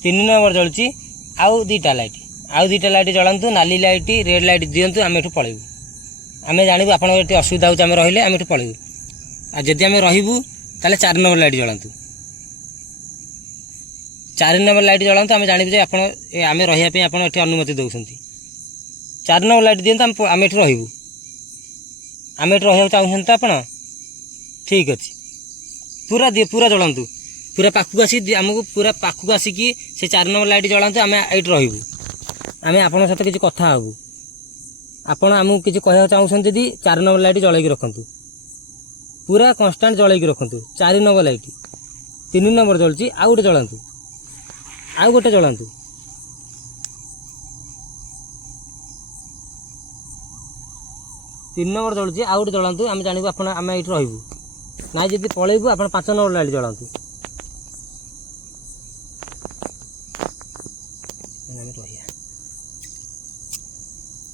3 ନମ୍ବର ଜଳୁଛି ଆଉ 2ଟା ଲାଇଟ୍ ଜଳାନ୍ତୁ ନାଲି ଲାଇଟ୍ ରେଡ୍ ଲାଇଟ୍ ଦିଅନ୍ତୁ ଆମେ ଏଠୁ ପଳେଇବୁ ଆମେ ଜାଣିବୁ ଆପଣଙ୍କର ଏଠି ଅସୁବିଧା ହେଉଛି ଆମେ ରହିଲେ ଆମେ ଏଠୁ ପଳେଇବୁ ଆଉ ଯଦି ଆମେ ରହିବୁ ତାହେଲେ 4 ନମ୍ବର ଲାଇଟ୍ ଜଳାନ୍ତୁ 4 ନମ୍ବର ଲାଇଟ୍ ଜଳାନ୍ତୁ ଆମେ ଜାଣିବୁ ଯେ ଆପଣ ଆମେ ରହିବା ପାଇଁ ଆପଣ ଏଠି ଅନୁମତି ଦେଉଛନ୍ତି 4 ନମ୍ବର ଲାଇଟ୍ ଦିଅନ୍ତୁ ଆମେ ଏଠି ରହିବୁ ଆମେ ଏଠି ରହିବାକୁ ଚାହୁଁଛନ୍ତି ତ ଆପଣ ଠିକ୍ ଅଛି ପୁରା ଜଳାନ୍ତୁ ପୁରା ପାଖକୁ ଆସିକି ଆମକୁ ପୁରା ପାଖକୁ ଆସିକି ସେ 4 ନମ୍ବର ଲାଇଟ୍ ଜଳାନ୍ତୁ ଆମେ ଏଇଠି ରହିବୁ ଆମେ ଆପଣଙ୍କ ସହିତ କିଛି କଥା ହେବୁ ଆପଣ ଆମକୁ କିଛି କହିବାକୁ ଚାହୁଁଛନ୍ତି ଯଦି 4 ନମ୍ବର ଲାଇଟ୍ ଜଳେଇକି ରଖନ୍ତୁ ପୁରା କନଷ୍ଟାଣ୍ଟ ଜଳେଇକି ରଖନ୍ତୁ 4 ନମ୍ବର ଲାଇଟ୍ 3 ନମ୍ବର ଜଳୁଛି ଆଉ ଗୋଟେ ଜଳାନ୍ତୁ 3 ନମ୍ବର ଜଳୁଛି ଆଉ ଗୋଟେ ଜଳାନ୍ତୁ ଆମେ ଜାଣିବୁ ଆପଣ ଆମେ ଏଇଠି ରହିବୁ ନାଇଁ ଯଦି ପଳେଇବୁ ଆପଣ 5 ନମ୍ବର ଲାଇଟ୍ ଜଳାନ୍ତୁ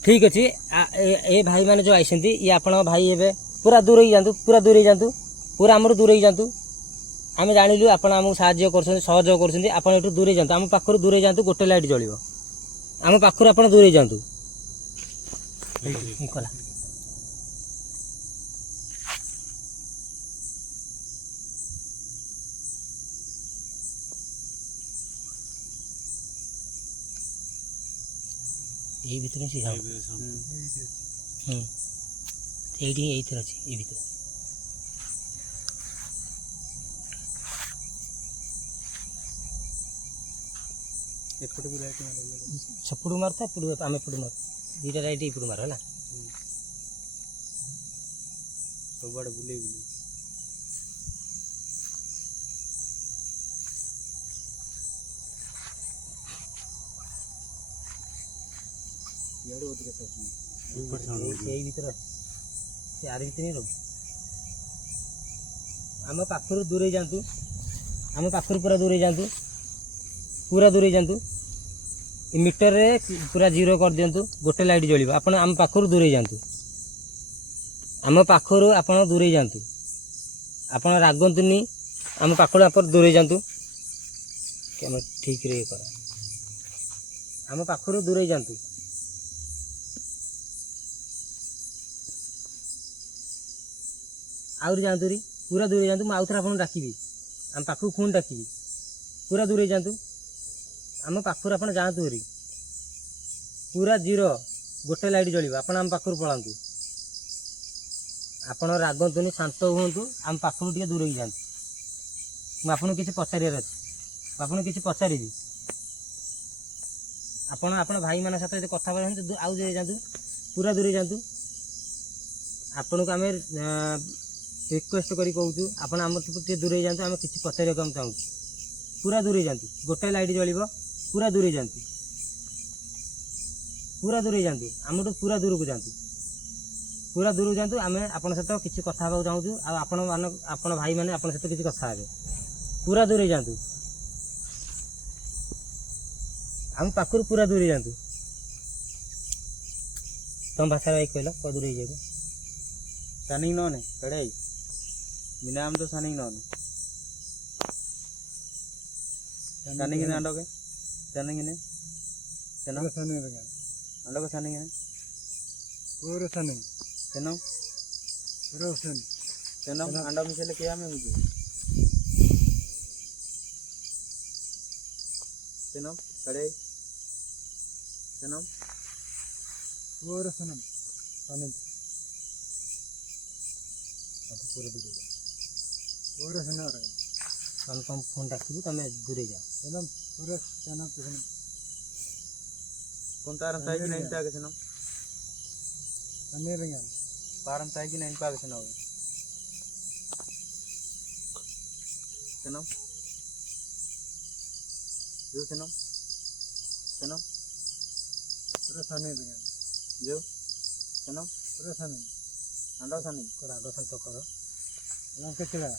ଠିକ୍ ଅଛି ଏ ଭାଇମାନେ ଯେଉଁ ଆଇଛନ୍ତି ଇଏ ଆପଣଙ୍କ ଭାଇ ଏବେ ପୁରା ଦୂରେଇ ଯାଆନ୍ତୁ ପୁରା ଆମର ଦୂରେଇ ଯାଆନ୍ତୁ ଆମେ ଜାଣିଲୁ ଆପଣ ଆମକୁ ସାହାଯ୍ୟ କରୁଛନ୍ତି ସହଯୋଗ କରୁଛନ୍ତି ଆପଣ ଏଠୁ ଦୂରେଇ ଯାଆନ୍ତୁ ଆମ ପାଖରୁ ଦୂରେଇ ଯାଆନ୍ତୁ ଗୋଟେ ଲାଇଟ୍ ଜଳିବ ଆମ ପାଖରୁ ଆପଣ ଦୂରେଇ ଯାଆନ୍ତୁ କଲା এই ভিতরে ସେ এইଥିରେ ଅଛି এই ଭିତରେ ଏପଟେ ବି ଲାଇଟ୍ ସେପଟୁ ମାରୁଥା ଏପଟୁ ଆମେ ଏପଟୁ ମାରୁ 2ଟା ଲାଇଟ୍ ଏପଟୁ ମାର ହେଲା ସବୁଆଡ଼େ ବୁଲେଇ ଏଇ ଭିତରେ ଅଛି ସେ ଆରି ଭିତରେ ହିଁ ରହୁ ଆମ ପାଖରୁ ଦୂରେଇ ଯାଆନ୍ତୁ ଆମ ପାଖରୁ ପୁରା ଦୂରେଇ ଯାଆନ୍ତୁ ଏ ମିଟରରେ ପୁରା 0 କରିଦିଅନ୍ତୁ ଗୋଟେ ଲାଇଟ୍ ଜଳିବ ଆପଣ ଆମ ପାଖରୁ ଦୂରେଇ ଯାଆନ୍ତୁ ଆପଣ ରାଗନ୍ତୁନି ଆମ ପାଖରୁ ଆପଣ ଦୂରେଇ ଯାଆନ୍ତୁ ଆମେ ଠିକ୍ରେ ଇଏ କର ଆମ ପାଖରୁ ଦୂରେଇ ଯାଆନ୍ତୁ ଆହୁରି ଯାଆନ୍ତୁ ପୁରା ଦୂରେଇ ଯାଆନ୍ତୁ ମୁଁ ଆଉଥରେ ଆପଣଙ୍କୁ ଡାକିବି ଆମ ପାଖକୁ ପୁଣି ଡାକିବି ପୁରା ଦୂରେଇ ଯାଆନ୍ତୁ ଆମ ପାଖରୁ ଆପଣ ଯାଆନ୍ତୁ ପୁରା 0 ଗୋଟେ ଲାଇଟ୍ ଜଳିବ ଆପଣ ଆମ ପାଖରୁ ପଳାନ୍ତୁ ଆପଣ ରାଗନ୍ତୁନି ଶାନ୍ତ ହୁଅନ୍ତୁ ଆମ ପାଖରୁ ଟିକେ ଦୂରେଇ ଯାଆନ୍ତୁ ମୁଁ ଆପଣଙ୍କୁ କିଛି ପଚାରିବାର ଅଛି ମୁଁ ଆପଣଙ୍କୁ କିଛି ପଚାରିବି ଆପଣ ଆପଣ ଭାଇମାନଙ୍କ ସହିତ ଯଦି କଥା ହେଉଛନ୍ତି ଆଉ ଦୂରେଇ ଯାଆନ୍ତୁ ପୁରା ଦୂରେଇ ଯାଆନ୍ତୁ ଆପଣଙ୍କୁ ଆମେ ରିକ୍ୱେଷ୍ଟ କରି କହୁଛୁ ଆପଣ ଆମ ଟିକେ ଦୂରେଇ ଯାଆନ୍ତୁ ଆମେ କିଛି ପଚାରିବାକୁ ଆମେ ଚାହୁଁଛୁ ପୁରା ଦୂରେଇ ଯାଆନ୍ତୁ ଗୋଟେ ଲାଇଟ୍ ଜଳିବ ପୁରା ଦୂରେଇ ଯାଆନ୍ତୁ ଆମଠୁ ପୁରା ଦୂରକୁ ଯାଆନ୍ତୁ ଆମେ ଆପଣଙ୍କ ସହିତ କିଛି କଥା ହେବାକୁ ଚାହୁଁଛୁ ଆଉ ଆପଣ ଭାଇମାନେ ଆପଣଙ୍କ ସହିତ କିଛି କଥା ହେବେ ପୁରା ଦୂରେଇ ଯାଆନ୍ତୁ ଆମ ପାଖରୁ ପୁରା ଦୂରେଇ ଯାଆନ୍ତୁ ତମ ଭାଷାରେ ଭାଇ କହିଲ କଣ ଦୂରେଇ ଯିବାକୁ सनिंग नौने कड़ाई मिनाम तो सनिंग नौने सनिंग ने अंडो के सनिंग ने सेनो सनी लगा अंडो के सनिंग ने पूरा सनी सेनो पूरा सनी सेनो अंडो मिले क्या में मुझे सेनो कड़ाई सेनो पूरा सनी सनी पूरा सनी आ रहा है हम तुम फोन रखिए तो मैं दूर जाओ एकदम पूरा सनी सनी कौन तारन साइज नहीं ताके सेनो सनी रहेगा तारन साइज नहीं पाके सेनो सेनो जो सेनो ସେନ ପୁରା ସାନି ଦେgan ଯୋଉ ସେନ ପୁରା ସାନି ଆଣ୍ଡ ସାନି ରାଗ ଶାନ୍ତ କର, ଆଲମ କେତେଟା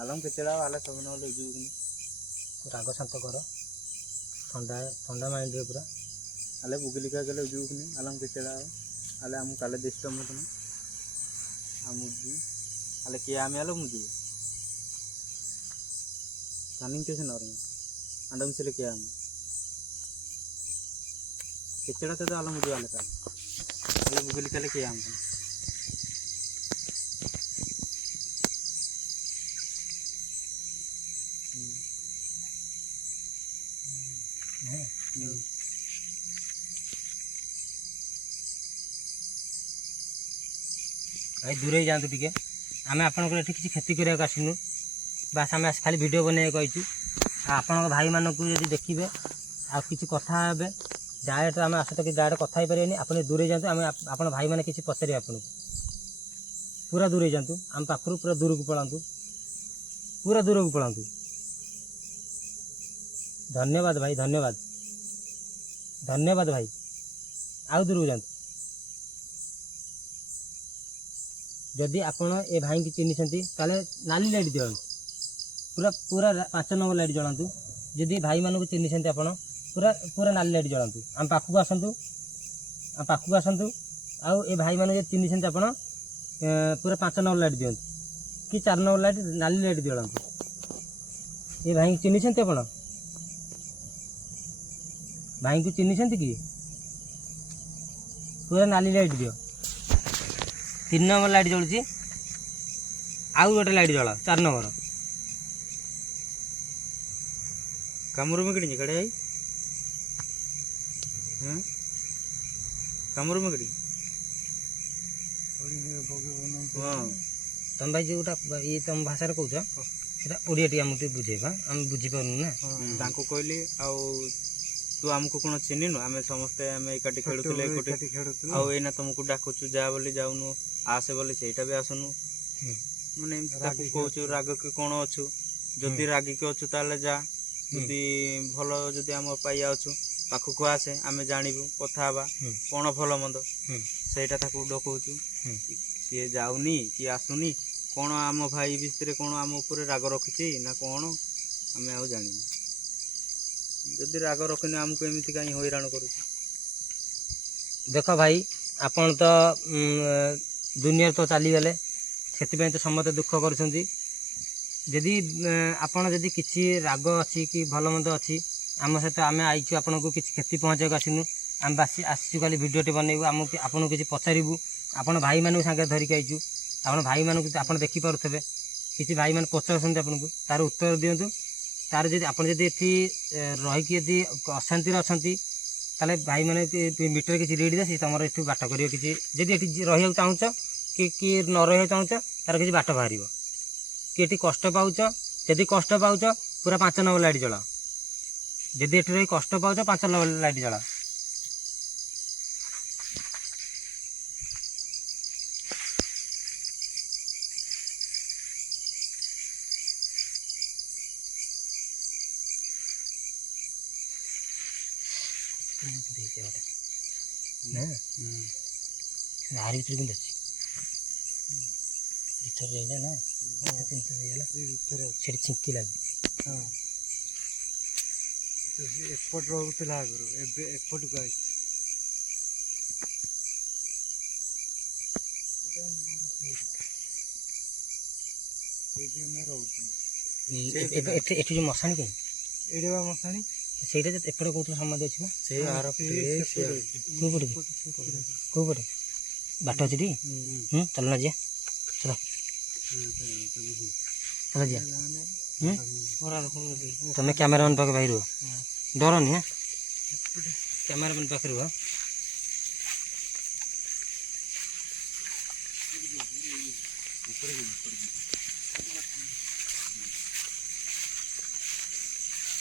ଆଲମ କେତେଟା ଆଲେ ସବୁ ନହେଲେ ଯିବୁ ରାଗ ଶାନ୍ତ କର, ଥଣ୍ଡା ଥଣ୍ଡା ମାଇଣ୍ଡରେ ପୁରା। ଆଲେ ବୁଗିଲିକା ଗଲେ ଯିବୁ ଆଲମ କେତେଟା ଆଲେ ଆମକୁ କାଲେ ଦିଷ୍ଟ ମତନ ଆମକୁ ଯିବୁ ଆଲେ କିଏ ଆମେ ଆଲେ ମୁଁ ଯିବୁ ସାନି କେसे ନର ଆଣ୍ଡ ମିଶିଲେ କିଏ ଆମେ କେତେଟା ତ ଆଲମ ଯିବୁ ଆଲେ କାଲେ ଆଲେ ବୁଗିଲିକା କିଏ ଆମକୁ ଭାଇ ଦୂରେଇ ଯାଆନ୍ତୁ ଟିକେ, ଆମେ ଆପଣଙ୍କର ଏଠି କିଛି କ୍ଷତି କରିବାକୁ ଆସିନୁ, ବାସ୍ ଆମେ ଖାଲି ଭିଡ଼ିଓ ବନେଇବାକୁ ଆଇଛୁ। ଆଉ ଆପଣଙ୍କ ଭାଇମାନଙ୍କୁ ଯଦି ଦେଖିବେ ଆଉ କିଛି କଥା ହେବେ ଡାଇରେକ୍ଟ ଆମେ ଆସତ କିଛି ଡାଇରେକ୍ଟ କଥା ହେଇପାରିବେନି, ଆପଣ ଦୂରେଇ ଯାଆନ୍ତୁ। ଆମେ ଆପଣ ଭାଇମାନେ କିଛି ପଚାରିବେ ଆପଣଙ୍କୁ, ପୁରା ଦୂରେଇ ଯାଆନ୍ତୁ, ଆମ ପାଖରୁ ପୁରା ଦୂରକୁ ପଳାନ୍ତୁ, ପୁରା ଦୂରକୁ ପଳାନ୍ତୁ। ଧନ୍ୟବାଦ ଭାଇ, ଧନ୍ୟବାଦ ଧନ୍ୟବାଦ ଭାଇ, ଆଉ ଦୂରକୁ ଯାଆନ୍ତୁ। ଯଦି ଆପଣ ଏ ଭାଇଙ୍କୁ ଚିହ୍ନିଛନ୍ତି ତାହେଲେ ନାଲି ଲାଇଟ୍ ଦିଅନ୍ତୁ, ପୁରା ପୁରା 5 ନମ୍ବର ଲାଇଟ୍ ଜଳାନ୍ତୁ। ଯଦି ଭାଇମାନଙ୍କୁ ଚିହ୍ନିଛନ୍ତି ଆପଣ ପୁରା ପୁରା ନାଲି ଲାଇଟ୍ ଜଳାନ୍ତୁ, ଆମ ପାଖକୁ ଆସନ୍ତୁ, ଆମ ପାଖକୁ ଆସନ୍ତୁ। ଆଉ ଏ ଭାଇମାନଙ୍କୁ ଯଦି ଚିହ୍ନିଛନ୍ତି ଆପଣ ପୁରା 5 ନମ୍ବର ଲାଇଟ୍ ଦିଅନ୍ତୁ କି 4 ନମ୍ବର ଲାଇଟ୍ ନାଲି ଲାଇଟ୍ ଜଳାନ୍ତୁ। ଏ ଭାଇଙ୍କୁ ଚିହ୍ନିଛନ୍ତି ଆପଣ? ଭାଇଙ୍କୁ ଚିହ୍ନିଛନ୍ତି କି? ପୁରା ନାଲି ଲାଇଟ୍ ଦିଅ। 3 ନମ୍ବର ଲାଇଟ୍ ଜଳୁଛି, ଆଉ ଗୋଟେ ଲାଇଟ୍ ଜଳ 4 ନମ୍ବର। କାମରୁ ମଗିଡ଼ି କଡ଼େ ଭାଇ କାମରୁ ମଗିଡ଼ି ହଁ ତମେ ଭାଇ ଯେଉଁଟା ଇଏ ତମ ଭାଷାରେ କହୁଛ ସେଟା ଓଡ଼ିଆ ଟିକେ ଆମକୁ ଟିକେ ବୁଝେଇବା, ଆମେ ବୁଝିପାରୁନୁ ନା। ତାଙ୍କୁ କହିଲି ଆଉ ତୁ ଆମକୁ କ'ଣ ଚିହ୍ନିନୁ, ଆମେ ସମସ୍ତେ ଆମେ ଏକାଠି ଖେଳୁଥିଲେ ଏକାଠି ଆଉ ଏଇନା ତମକୁ ଡାକୁଛୁ ଯା ବୋଲି ଯାଉନୁ, ଆସେ ବୋଲି ସେଇଟା ବି ଆସୁନୁ, ମାନେ ଏମିତି ତାକୁ କହୁଛୁ ରାଗ କି କ'ଣ ଅଛୁ, ଯଦି ରାଗିକି ଅଛୁ ତାହେଲେ ଯା, ଯଦି ଭଲ ଯଦି ଆମ ପାଇଆ ଅଛୁ ପାଖକୁ ଆସେ, ଆମେ ଜାଣିବୁ କଥା ହେବା କ'ଣ ଭଲ ମନ୍ଦ, ସେଇଟା ତାକୁ ଡକଉଛୁ। ସିଏ ଯାଉନି କି ଆସୁନି, କ'ଣ ଆମ ଭାଇ ଭିତରେ କ'ଣ ଆମ ଉପରେ ରାଗ ରଖିଛି ନା କ'ଣ ଆମେ ଆଉ ଜାଣିନୁ। ଯଦି ରାଗ ରଖିନି ଆମକୁ ଏମିତି କାହିଁ ହଇରାଣ କରୁଛି। ଦେଖ ଭାଇ, ଆପଣ ତ ଦୁନିଆରେ ତ ଚାଲିଗଲେ, ସେଥିପାଇଁ ତ ସମସ୍ତେ ଦୁଃଖ କରୁଛନ୍ତି। ଯଦି ଆପଣ ଯଦି କିଛି ରାଗ ଅଛି କି ଭଲ ମନ୍ଦ ଅଛି ଆମ ସହିତ, ଆମେ ଆଇଛୁ ଆପଣଙ୍କୁ କିଛି କ୍ଷତି ପହଞ୍ଚାଇବାକୁ ଆସିନୁ। ଆମେ ଆସିଛୁ ଖାଲି ଭିଡ଼ିଓଟି ବନେଇବୁ, ଆପଣଙ୍କୁ କିଛି ପଚାରିବୁ। ଆପଣ ଭାଇମାନଙ୍କୁ ସାଙ୍ଗରେ ଧରିକି ଆଇଛୁ, ଆପଣ ଭାଇମାନଙ୍କୁ ଆପଣ ଦେଖିପାରୁଥିବେ, କିଛି ଭାଇମାନେ ପଚାରୁଛନ୍ତି ଆପଣଙ୍କୁ, ତାର ଉତ୍ତର ଦିଅନ୍ତୁ। ତାର ଯଦି ଆପଣ ଯଦି ଏଠି ରହିକି ଯଦି ଅଶାନ୍ତିରେ ଅଛନ୍ତି ତାହେଲେ ଭାଇମାନେ ମିଟର କିଛି ରିଡ୍ ଦେଇ ତୁମର ଏଠୁ ବାଟ କରିବ। କିଛି ଯଦି ଏଠି ରହିବାକୁ ଚାହୁଁଛ କି ନ ରହିବାକୁ ଚାହୁଁଛ ତାର କିଛି ବାଟ ବାହାରିବ। କି ଏଠି କଷ୍ଟ ପାଉଛ, ଯଦି କଷ୍ଟ ପାଉଛ ପୁରା 5 ନମ୍ବର ଲାଇଟ୍ ଜଳାଅ। ଯଦି ଏଠି ରହି କଷ୍ଟ ପାଉଛ 5 ନମ୍ବର ଲାଇଟ୍ ଜଳାଅ। ଆରି ଭିତରେ କିନ୍ତୁ ଅଛି ଭିତରେ ରହିଲା ନା, ହେଇଗଲା ସେଠି ଛିଙ୍କି ଲାଗି। ଏପଟ ରହୁଥିଲା ଆଗରୁ, ଏବେ ଏପଟକୁ ଆସିଛି। ଆମେ ରହୁଥିଲୁ ଏଠି ଯେଉଁ ମଶାଣି କାହିଁ ଏଇଠି ବା ମଶାଣି, ସେଇଟା ଯେ ଏପଟେ କହୁଥିଲା ସମାଧି ଅଛି ନା, ସେଇ ଆର କେଉଁ ପଟେ କେଉଁ ପଟେ ବାଟ ଅଛି ଟି? ଚାଲ ନା ଯିବା, ଚାଲ ଚାଲ ଯିବା। ତମେ କ୍ୟାମେରାମ୍ୟାନ୍ ପାଖେ ଭାଇ ରୁହ, ଡରନି। କ୍ୟାମେରାମ୍ୟାନ୍ ପାଖରେ ରୁହ।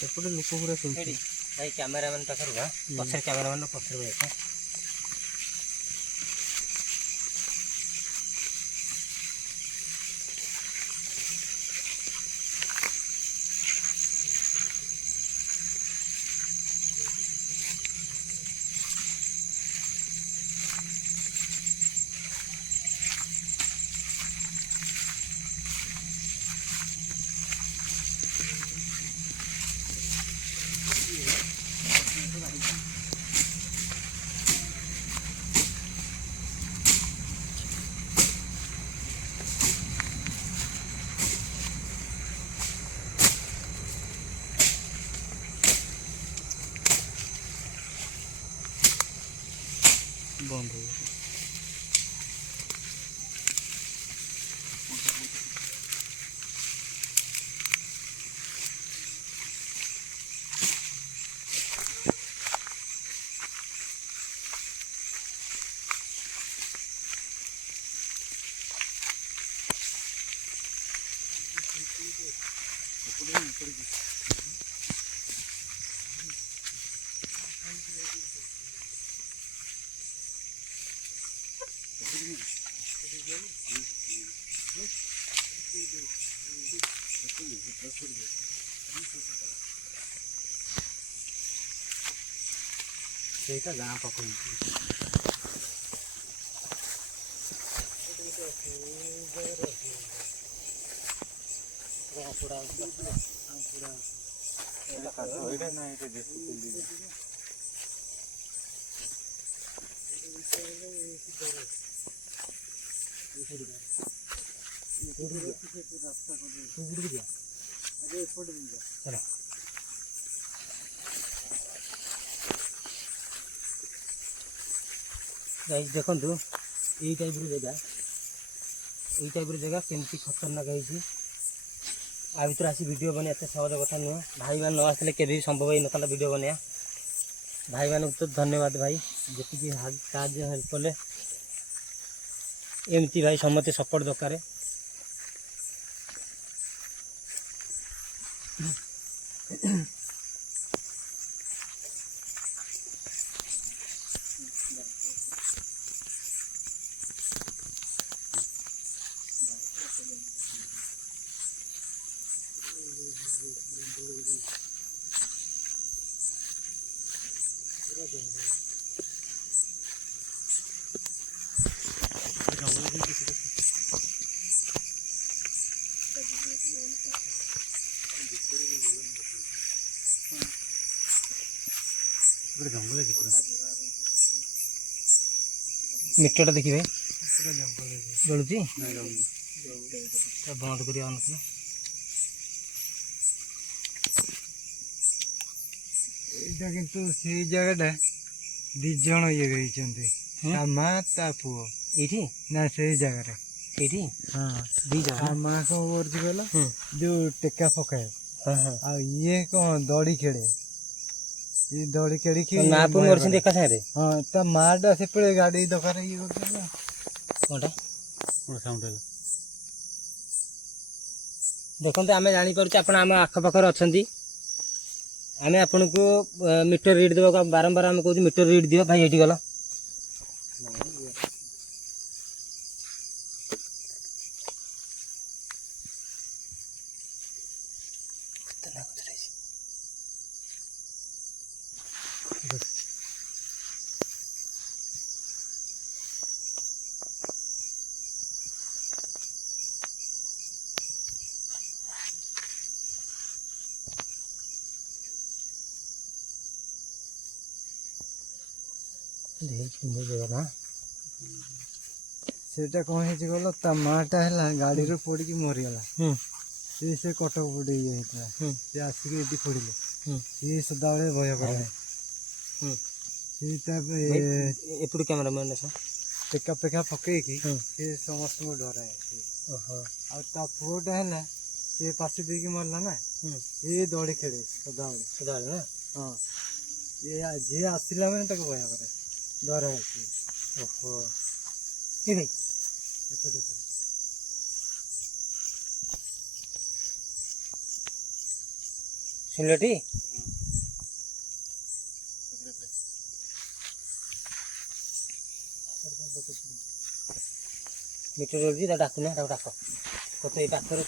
ଏପଟେ ଲୋକ ପୁରା ଶୋଇଛି ଭାଇ କ୍ୟାମେରାମ୍ୟାନ୍ ପାଖରେ ରୁହ, ପଛରେ କ୍ୟାମେରାମ୍ୟାନ୍ ପଛରେ ରହିବ। ବନ୍ଦ ହେଇଗଲା। ସେଇଟା ଗାଁ ପାଖ गाइस देखंतु एई टाइप रो जगह केमती खतरनाक है। आ भर आसी वीडियो बने एत सहज कथा नुह। भाई मान न आसले केभी संभव ही नता वीडियो बनया। भाई मान तो धन्यवाद भाई जी साहय हेल्प कले। एमती भाई समस्त सपोर्ट दरकार। मीटर देखिए जलुची बंद कर ଏଇଟା କିନ୍ତୁ ସେଇ ଜାଗାଟା ଦି ଜଣ ଇଏ ହେଇଛନ୍ତି ତା ମା ତା ପୁଅ ଏଇଠି ନା ସେଇ ଜାଗାରେ ସେଇଠି ହଁ ଦି ଜଣ ତା ମା କଣ କରୁଛି କହିଲ ଯୋଉ ଟେକା ପକାଏ ଆଉ ଇଏ କଣ ଦଡି ଖେଳେ। ଇଏ ଦଡି ଖେଳିକି ମା ପୁଅ ମରିଛନ୍ତି ଏକା ସାଙ୍ଗରେ। ହଁ ତା ମା ଟା ସେପଟେ ଗାଡି ଦୋକାନ ଇଏ କରୁଛନ୍ତି ନା କଣଟା ସାଉଣ୍ଡ ହେଲା। देखते आम जापर आप आखपाखर अच्छा आम आपन को मीटर रीड देवा बारंबार आम कहूँ मीटर रीड दियो भाई ये गला ना ସେଟା କଣ ହେଇଛି କହିଲ ତା ମା ଟା ହେଲା ଗାଡିରୁ ପଡିକି ମରିଗଲା। ସେ କଟକ ପଟେ ଇଏ ହେଇଥିଲା ସେ ଆସିକି ଏଠି ପଡିଲେ ସିଏ ସଦାବେଳେ ଭୟ କରେ। ଏପଟୁ କ୍ୟାମେରାମ୍ୟାନ୍ ଟେକା ଫେକା ପକେଇକି ସେ ସମସ୍ତଙ୍କୁ ଡରାଏ। ଆଉ ତା ପୁଅଟା ହେଲା ସେ ପାଶି ଦେଇକି ମରିଲା ନା ସିଏ ଦଡି ଖେଳେ ସଦାବେଳେ ନା ହଁ ଯିଏ ଆସିଲା ମାନେ ତାକୁ ଭୟ କରେ ଡରାଏ ସିଏ। ओहो ये भाई सुनलटी मीटर रोजी डाक ना डाक कत ये पाखर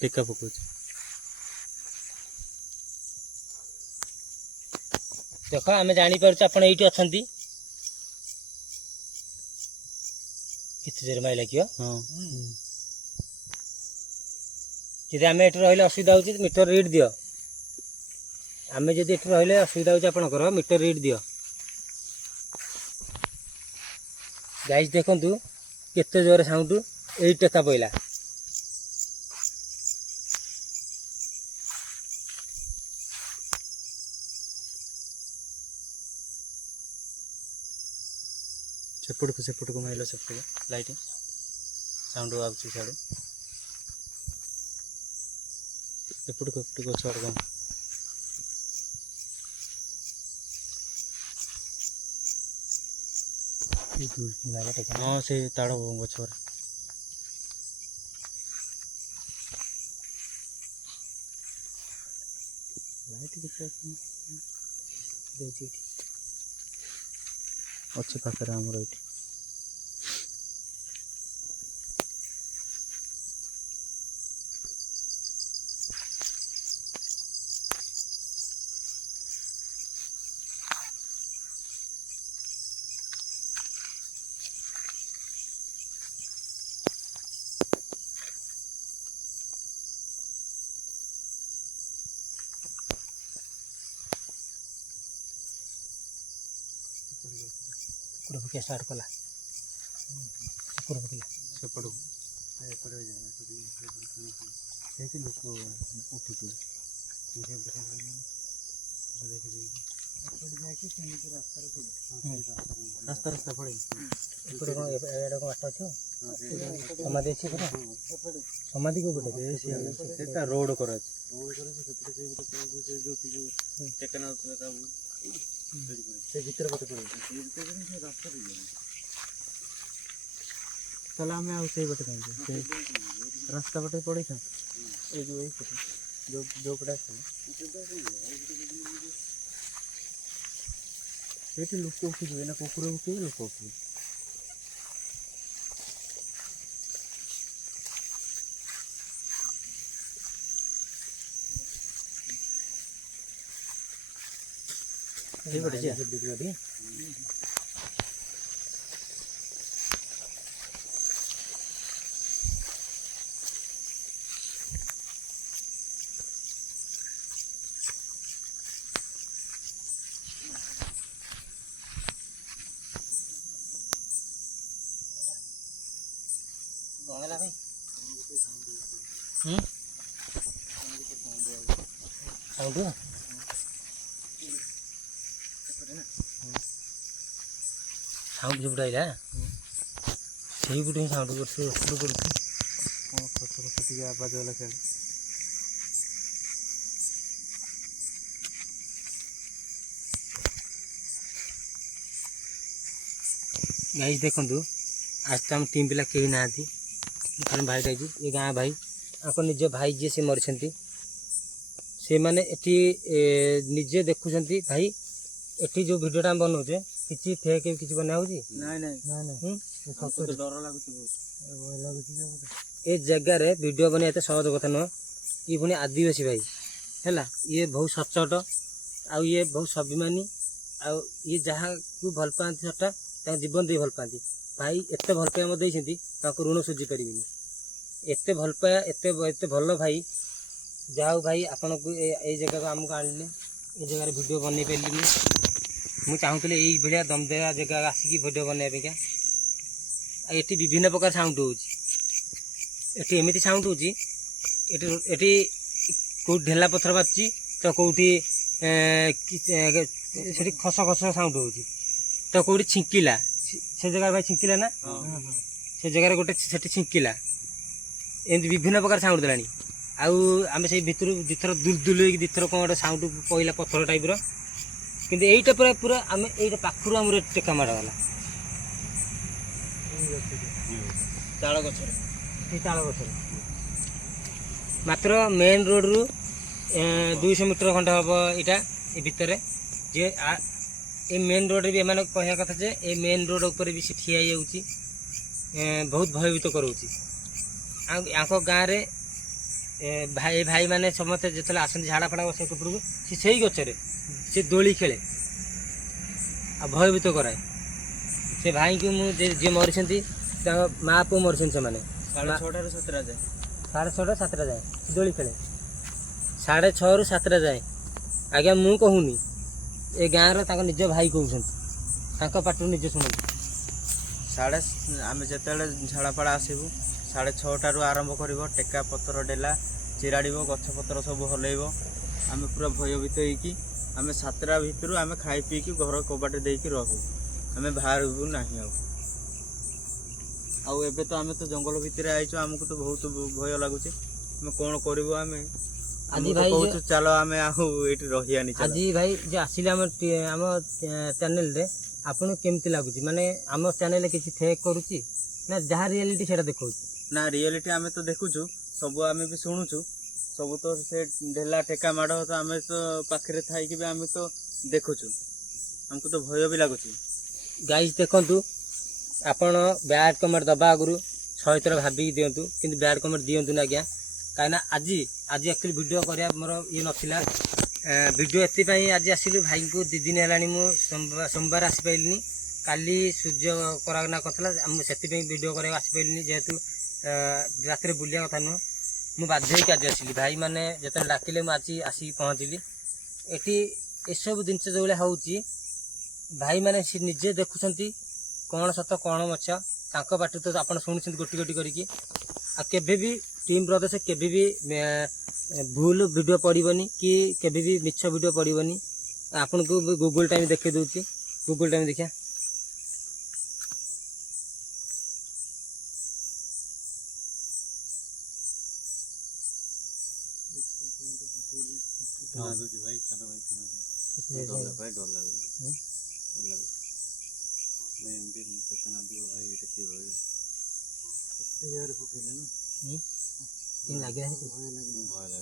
तो ଟେକା ପକଉଛି। ଦେଖ ଆମେ ଜାଣିପାରୁଛୁ ଆପଣ ଏଇଠି ଅଛନ୍ତି। କେତେ ଜୋରେ ମାଇ ଲାଗିବ। ହଁ ଯଦି ଆମେ ଏଠି ରହିଲେ ଅସୁବିଧା ହେଉଛି ମିଟର ରିଡ୍ ଦିଅ। ଆମେ ଯଦି ଏଠି ରହିଲେ ଅସୁବିଧା ହେଉଛି ଆପଣଙ୍କର ମିଟର ରିଡ୍ ଦିଅ। ଗାଇସ୍ ଦେଖନ୍ତୁ କେତେ ଜୋରେ ସାଉଣ୍ଡ ଏଇ ଟେକା ପଇଲା। ସେପଟକୁ ମାଇଲ ସେପଟକୁ ଲାଇଟ୍ ସାଉଣ୍ଡ ଆସୁଛି ସିଆଡ଼ୁ। ଏପଟକୁ ଗଛ ଆଡ଼କୁ ହଁ ସେ ତାଳ ଗଛ ଅଛି ପାଖରେ ଆମର ଏଇଠି। କୁକୁର ଷ୍ଟାର୍ଟ କଲା। କୁକୁର ଫୁକିଲା ସେପଟକୁ ସେଇଠି ଲୋକ ଉଠୁଥିବେ। ରାସ୍ତା ପଳେଇ ଏପଟେ କ'ଣ ଏଇଟା କ'ଣ ବାଟ ଅଛି? ସମାଧି ଅଛି ଏପଟେ? ସମାଧି କେଉଁ ପଟେ? ସେଟା ରୋଡ଼ କରାଅଛି। ସେ ଭିତରେ ପଟେ ପଳେଇବ। ତାହେଲେ ଆମେ ଆଉ ସେଇ ପଟେ କାହିଁକି ସେ ରାସ୍ତା ପଟେ ପଳେଇଥାଉ। ଏଇ ପଟେ ଯୋଉ ପଟେ ଆସିବ ସେଇଠି ଲୋକ ଉଠିଯିବେ ନା କୁକୁର ଉଠିବେ ଲୋକ ଉଠିବେ। ସେଇପଟେ ଯିବା। ହେଲା ଭାଇ ସାଉଣ୍ଡ ସାଉଣ୍ଡ ଯୋଉଟା ଆଇଲା ସେଇପଟେ ହିଁ ସାଉଣ୍ଡ କରୁଛି। ଏପଟେ କରୁଛି କ'ଣ ଖସ ଟିକେ ଆବାଜ ହେଲା ସିଆଡ଼େ। ଗାଈ ଦେଖନ୍ତୁ ଆଜି ତ ଆମ ଟିମ୍ ପିଲା କେହି ନାହାନ୍ତି। ଖାଲି ଭାଇଟା ହେଇଛି ଏ ଗାଁ ଭାଇ ଆଙ୍କ ନିଜ ଭାଇ ଯିଏ ସେ ମରିଛନ୍ତି। ସେମାନେ ଏଠି ନିଜେ ଦେଖୁଛନ୍ତି ଭାଇ ଏଠି ଯେଉଁ ଭିଡ଼ିଓଟା ଆମେ ବନାଉଛେ କିଛି ଫେକ୍ କିଛି ବନା ହେଉଛି? ନାଇଁ ଡର ଲାଗୁଛି ଏ ଜାଗାରେ ଭିଡ଼ିଓ ବନେଇବା ଏତେ ସହଜ କଥା ନୁହଁ। ଇଏ ପୁଣି ଆଦିବାସୀ ଭାଇ ହେଲା। ଇଏ ବହୁତ ସଚ୍ଚୋଟ ଆଉ ଇଏ ବହୁତ ସ୍ୱାଭିମାନୀ ଆଉ ଇଏ ଯାହାକୁ ଭଲ ପାଆନ୍ତି ସେଟା ତାଙ୍କ ଜୀବନ ଦେଇ ଭଲ ପାଆନ୍ତି। ଭାଇ ଏତେ ଭଲ ପାଇବା ମୋତେ ଦେଇଛନ୍ତି ତାଙ୍କୁ ଋଣ ସୁଝି ପାରିବିନି। ଏତେ ଭଲ ପାଇବା ଏତେ ଭଲ ଭାଇ। ଯାହା ହଉ ଭାଇ ଆପଣଙ୍କୁ ଏଇ ଜାଗାକୁ ଆମକୁ ଆଣିଲେ ଏ ଜାଗାରେ ଭିଡ଼ିଓ ବନେଇ ପାରିଲିନି। ମୁଁ ଚାହୁଁଥିଲି ଏଇ ଭଳିଆ ଦମଦେବା ଜାଗା ଆସିକି ଭିଡ଼ିଓ ବନେଇବା ପାଇଁକା। ଆଉ ଏଠି ବିଭିନ୍ନ ପ୍ରକାର ସାଉଣ୍ଡ ହେଉଛି। ଏଠି ଏମିତି ସାଉଣ୍ଡ ହେଉଛି ଏଠି କେଉଁଠି ଢେଲା ପଥର ବାଜୁଛି ତ କେଉଁଠି ସେଠି ଖସ ଖସ ସାଉଣ୍ଡ ହେଉଛି ତ କେଉଁଠି ଛିଙ୍କିଲା। ସେ ଜାଗାରେ ଭାଇ ଛିଙ୍କିଲା ନା? ସେ ଜାଗାରେ ଗୋଟେ ସେଠି ଛିଙ୍କିଲା। ଏମିତି ବିଭିନ୍ନ ପ୍ରକାର ସାଉଣ୍ଡ ଦେଲାଣି। ଆଉ ଆମେ ସେଇ ଭିତରୁ ଦୁଇଥର ଦୁଲଦୁଲ ହେଇକି ଦୁଇଥର କ'ଣ ଗୋଟେ ସାଉଣ୍ଡ ପଇଲା ପଥର ଟାଇପ୍ର। କିନ୍ତୁ ଏଇଟା ପୁରା ଆମେ ଏଇଟା ପାଖରୁ ଆମର ଟେକା ମାଡ଼ଗଲା ତାଳ ଗଛରେ। ସେଇ ତାଳ ଗଛରେ ମାତ୍ର ମେନ୍ ରୋଡ଼ରୁ 200 ମିଟର ଖଣ୍ଡେ ହେବ ଏଇଟା ଏ ଭିତରେ। ଯେ ଏ ମେନ୍ ରୋଡ଼ରେ ବି ଏମାନେ କହିବା କଥା ଯେ ଏ ମେନ୍ ରୋଡ଼ ଉପରେ ବି ସେ ଠିଆ ହେଇଯାଉଛି ବହୁତ ଭୟଭୀତ କରାଉଛି। ଆଉ ୟାଙ୍କ ଗାଁରେ ଭାଇ ମାନେ ସମସ୍ତେ ଯେତେବେଳେ ଆସନ୍ତି ଝାଡ଼ା ଫାଡ଼ା ବସେ ଉପରକୁ ସେଇ ଗଛରେ ସେ ଦୋଳି ଖେଳେ ଆଉ ଭୟଭୀତ କରାଏ। ସେ ଭାଇଙ୍କୁ ମୁଁ ଯିଏ ମରିଛନ୍ତି ତାଙ୍କ ମା ପୁଅ ମରିଛନ୍ତି ସେମାନେ 6:30ରୁ 7ଟା ଯାଏ। 6:30ରୁ 7ଟା ଯାଏ ଦୋଳି ଖେଳେ 6:30ରୁ 7ଟା ଯାଏ। ଆଜ୍ଞା ମୁଁ କହୁନି ଏ ଗାଁର ତାଙ୍କ ନିଜ ଭାଇ କହୁଛନ୍ତି ତାଙ୍କ ପାଟିରୁ ନିଜେ ଶୁଣନ୍ତୁ। ଆମେ ଯେତେବେଳେ ଝାଡ଼ାପାଡ଼ା ଆସିବୁ 6:30ରୁ ଆରମ୍ଭ କରିବ ଟେକା ପତ୍ର ଡେଲା ଚିରାଡ଼ିବ ଗଛ ପତ୍ର ସବୁ ହଲେଇବ। ଆମେ ପୁରା ଭୟଭୀତ ହେଇକି ଆମେ 7ଟା ଭିତରୁ ଆମେ ଖାଇ ପିଇକି ଘର କବାଟ ଦେଇକି ରହୁ। ଆମେ ବାହାରିବୁ ନାହିଁ ଆଉ ଏବେ ତ ଆମେ ତ ଜଙ୍ଗଲ ଭିତରେ ଆଇଛୁ ଆମକୁ ତ ବହୁତ ଭୟ ଲାଗୁଛି। ଆମେ କ'ଣ କରିବୁ ଆମେ ଆଜି ତ ଭାଇ କହୁଛୁ ଚାଲ ଆମେ ଆଉ ଏଇଠି ରହିବାନି। ଆଜି ଭାଇ ଯେ ଆସିଲେ ଆମ ଚ୍ୟାନେଲରେ ଆପଣଙ୍କୁ କେମିତି ଲାଗୁଛି? ମାନେ ଆମ ଚ୍ୟାନେଲରେ କିଛି ଫେକ୍ କରୁଛି ନା ଯାହା ରିଆଲିଟି ସେଇଟା ଦେଖାଉଛି? ନା ରିଆଲିଟି ଆମେ ତ ଦେଖୁଛୁ ସବୁ ଆମେ ବି ଶୁଣୁଛୁ ସବୁ ତ ସେ ଢେଲା ଟେକା ମାଡ଼ ତ ଆମେ ତ ପାଖରେ ଥାଇକି ବି ଆମେ ତ ଦେଖୁଛୁ ଆମକୁ ତ ଭୟ ବି ଲାଗୁଛି। ଗାଇଜ୍ ଦେଖନ୍ତୁ ଆପଣ ବ୍ୟାଡ୍ କମେଣ୍ଟ ଦେବା ଆଗରୁ 100 ଥର ଭାବିକି ଦିଅନ୍ତୁ କିନ୍ତୁ ବ୍ୟାଡ୍ କମେଣ୍ଟ ଦିଅନ୍ତୁନି ଆଜ୍ଞା। କାହିଁକିନା ଆଜି ଆକ୍ଚୁଆଲି ଭିଡ଼ିଓ କରିବା ମୋର ଇଏ ନଥିଲା। ଭିଡ଼ିଓ ଏଥିପାଇଁ ଆଜି ଆସିଲୁ ଭାଇଙ୍କୁ 2 ଦିନ ହେଲାଣି ମୁଁ ସୋମବାର ଆସିପାରିଲିନି। କାଲି ସୂର୍ଯ୍ୟ କରାଗନା କରିଥିଲା ମୁଁ ସେଥିପାଇଁ ଭିଡ଼ିଓ କରିବାକୁ ଆସିପାରିଲିନି ଯେହେତୁ ରାତିରେ ବୁଲିବା କଥା ନୁହଁ। ମୁଁ ବାଧ୍ୟ ହେଇକି ଆଜି ଆସିଲି ଭାଇମାନେ ଯେତେବେଳେ ଡାକିଲେ ମୁଁ ଆଜି ଆସିକି ପହଞ୍ଚିଲି। ଏଠି ଏସବୁ ଜିନିଷ ଯେଉଁଭଳିଆ ହେଉଛି ଭାଇମାନେ ସେ ନିଜେ ଦେଖୁଛନ୍ତି କ'ଣ ସତ କ'ଣ ମଛ ତାଙ୍କ ପାଟିରୁ ତ ଆପଣ ଶୁଣୁଛନ୍ତି ଗୋଟି ଗୋଟି କରିକି। ଆଉ କେବେ ବି ଟିମ୍ ବ୍ରଦର୍ସ କେବେ ବି ଭୁଲ ଭିଡ଼ିଓ ପଡ଼ିବନି କି କେବେ ବି ମିଛ ଭିଡ଼ିଓ ପଡ଼ିବନି। ଆପଣଙ୍କୁ ଗୁଗୁଲ୍ ଟାଇମ୍ ଦେଖେଇ ଦେଉଛି ଗୁଗୁଲ୍ ଟାଇମ୍ ଦେଖିଆ। ଲାଗୁଛି ଭାଇ ଚାଲ ଭାଇ ଚାଲ ଭାଇ ଡର ଲାଗୁଛି ଭାଇ ଏମିତି ଟେକା ନାଦିବ ଭାଇ ଏଇଟା କିଏ ଭାଇ କେମିତି ଲାଗିଲା ସେଠି? ଭୟ ଲାଗିଲା ପୁରା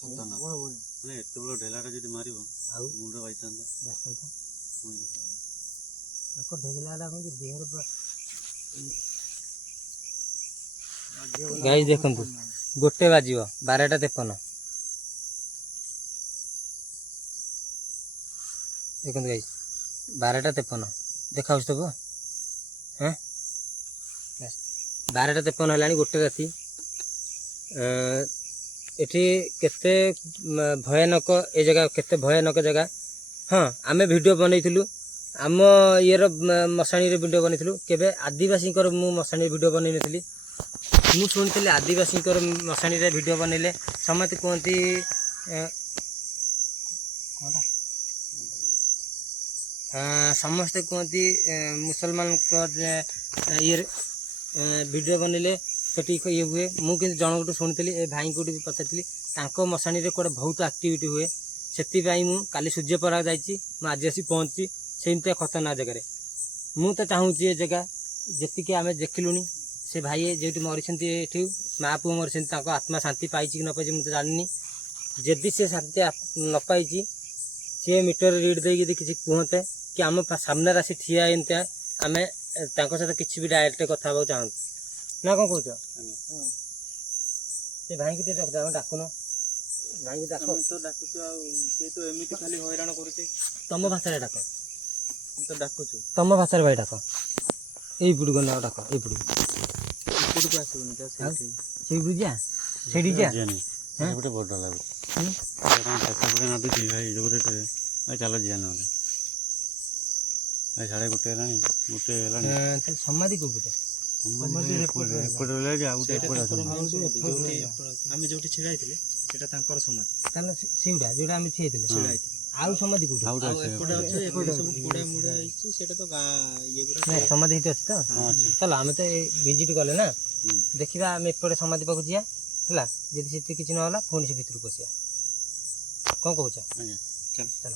ଖତରନାକ ମାନେ ଏତେ ବଡ଼ ଢେଲାଟା ଯଦି ମାରିବ ଆଉ ମୁଣ୍ଡ ବାଜିଥାନ୍ତା ତାଙ୍କ ଢେଗିଲା ହେଲା କଣ କି ଦେହରେ ଗାଈ ଦେଖନ୍ତୁ 1 ବାଜିବ 12:53 ଦେଖନ୍ତୁ ଗାଈ 12:53 ଦେଖାଉଛି ତ ପୁଅ? ହଁ 12:53 ହେଲାଣି 1 ରାତି। ଏଠି କେତେ ଭୟାନକ ଏ ଜାଗା କେତେ ଭୟାନକ ଜାଗା। ହଁ ଆମେ ଭିଡ଼ିଓ ବନେଇଥିଲୁ ଆମ ଇଏର ମଶାଣିରେ ଭିଡ଼ିଓ ବନେଇଥିଲୁ। କେବେ ଆଦିବାସୀଙ୍କର ମୁଁ ମଶାଣିରେ ଭିଡ଼ିଓ ବନେଇ ନଥିଲି। ମୁଁ ଶୁଣିଥିଲି ଆଦିବାସୀଙ୍କର ମଶାଣିରେ ଭିଡ଼ିଓ ବନେଇଲେ ସମସ୍ତେ କୁହନ୍ତି ସମସ୍ତେ କୁହନ୍ତି ମୁସଲମାନଙ୍କ ଇଏରେ ଭିଡ଼ିଓ ବନେଇଲେ ସେଠି ଇଏ ହୁଏ। ମୁଁ କିନ୍ତୁ ଜଣଙ୍କଠୁ ଶୁଣିଥିଲି ଏ ଭାଇଙ୍କଠୁ ବି ପଚାରିଥିଲି ତାଙ୍କ ମଶାଣିରେ କୁଆଡ଼େ ବହୁତ ଆକ୍ଟିଭିଟି ହୁଏ। ସେଥିପାଇଁ ମୁଁ କାଲି ସୂର୍ଯ୍ୟପରାଗ ଯାଇଛି ମୁଁ ଆଜି ଆସି ପହଞ୍ଚିଛି ସେମିତିଆ ଖତରନାକ ଜାଗାରେ। ମୁଁ ତ ଚାହୁଁଛି ଏ ଜାଗା ଯେତିକି ଆମେ ଦେଖିଲୁଣି ସେ ଭାଇ ଯେଉଁଠି ମରିଛନ୍ତି ଏଠି ମା ପୁଅ ମରିଛନ୍ତି ତାଙ୍କ ଆତ୍ମା ଶାନ୍ତି ପାଇଛି କି ନ ପାଇଛି ମୁଁ ତ ଜାଣିନି। ଯଦି ସେ ଶାନ୍ତି ନ ପାଇଛି ସିଏ ମିଟର ରିଡ୍ ଦେଇକି ଯଦି କିଛି କୁହନ୍ତେ କି ଆମ ସାମ୍ନାରେ ଆସି ଠିଆ ହେଇନ୍ତା ଆମେ ତାଙ୍କ ସହିତ କିଛି ବି ଡାଇରେକ୍ଟ କଥା ହେବାକୁ ଚାହୁଁଛୁ ନା କ'ଣ କହୁଛ? ସେ ଭାଇକି ଟିକେ ଡାକୁନ ଭାଇକି ଡାକ। ଆମେ ତ ଡାକୁଛୁ ଆଉ ସିଏ ତ ଏମିତି ଖାଲି ହଇରାଣ କରୁଛି। ତମ ଭାଷାରେ ଡାକ। ମୁଁ ତ ଡାକୁଛୁ ତମ ଭାଷାରେ ଭାଇ ଡାକ। ଏଇପଟକୁ ଗଲେ ଡାକ ଏଇପଟକୁ ଏପଟକୁ ଆସିବୁନି ଯା ସେଇଠି ସେଇପଟକୁ ଯା ସେଇଠି ଯା ଗୋଟେ ବଡ଼ ଲାଗୁଛି ଟେକା ପଟେ ନାଦୁଛି ଭାଇ ଯୋଉରେ ଭାଇ ଚାଲ ଯିଆ ନହେଲେ ଭାଇ 1:30 ହେଲାଣି 1 ହେଲାଣି। ସମାଧି କୋଉପଟେ? ଏପଟେ ରହିଲା ଯେ ଆଉ ଗୋଟେ ଏପଟେ ଆମେ ଯୋଉଠି ଛିଡ଼ା ହେଇଥିଲେ ସେଟା ତାଙ୍କର ସମାଧି। ତାହେଲେ ସେଇଟା ଯୋଉଟା ଆମେ ଠିଆ ହେଇଥିଲେ ଆଉ ସମାଧି କୋଉଠି? ଏପଟେ ଅଛି ଏପଟେ ସବୁ ପୋଡ଼ା ମୋଡ଼ା ହେଇଛି ସେଇଟା ତ ଗାଁ ଇଏ ଗୁଡ଼ା ସମାଧି ହେଇଠି ଅଛି ତ? ଚାଲ ଆମେ ତ ଭିଜିଟ୍ କଲେ ନା ଦେଖିବା ଆମେ ଏପଟେ ସମାଧି ପାଖକୁ ଯିବା ହେଲା। ଯଦି ସେଠି କିଛି ନହେଲା ପୁଣି ସେ ଭିତରକୁ ପଶିବା। କ'ଣ କହୁଛ? ଚାଲ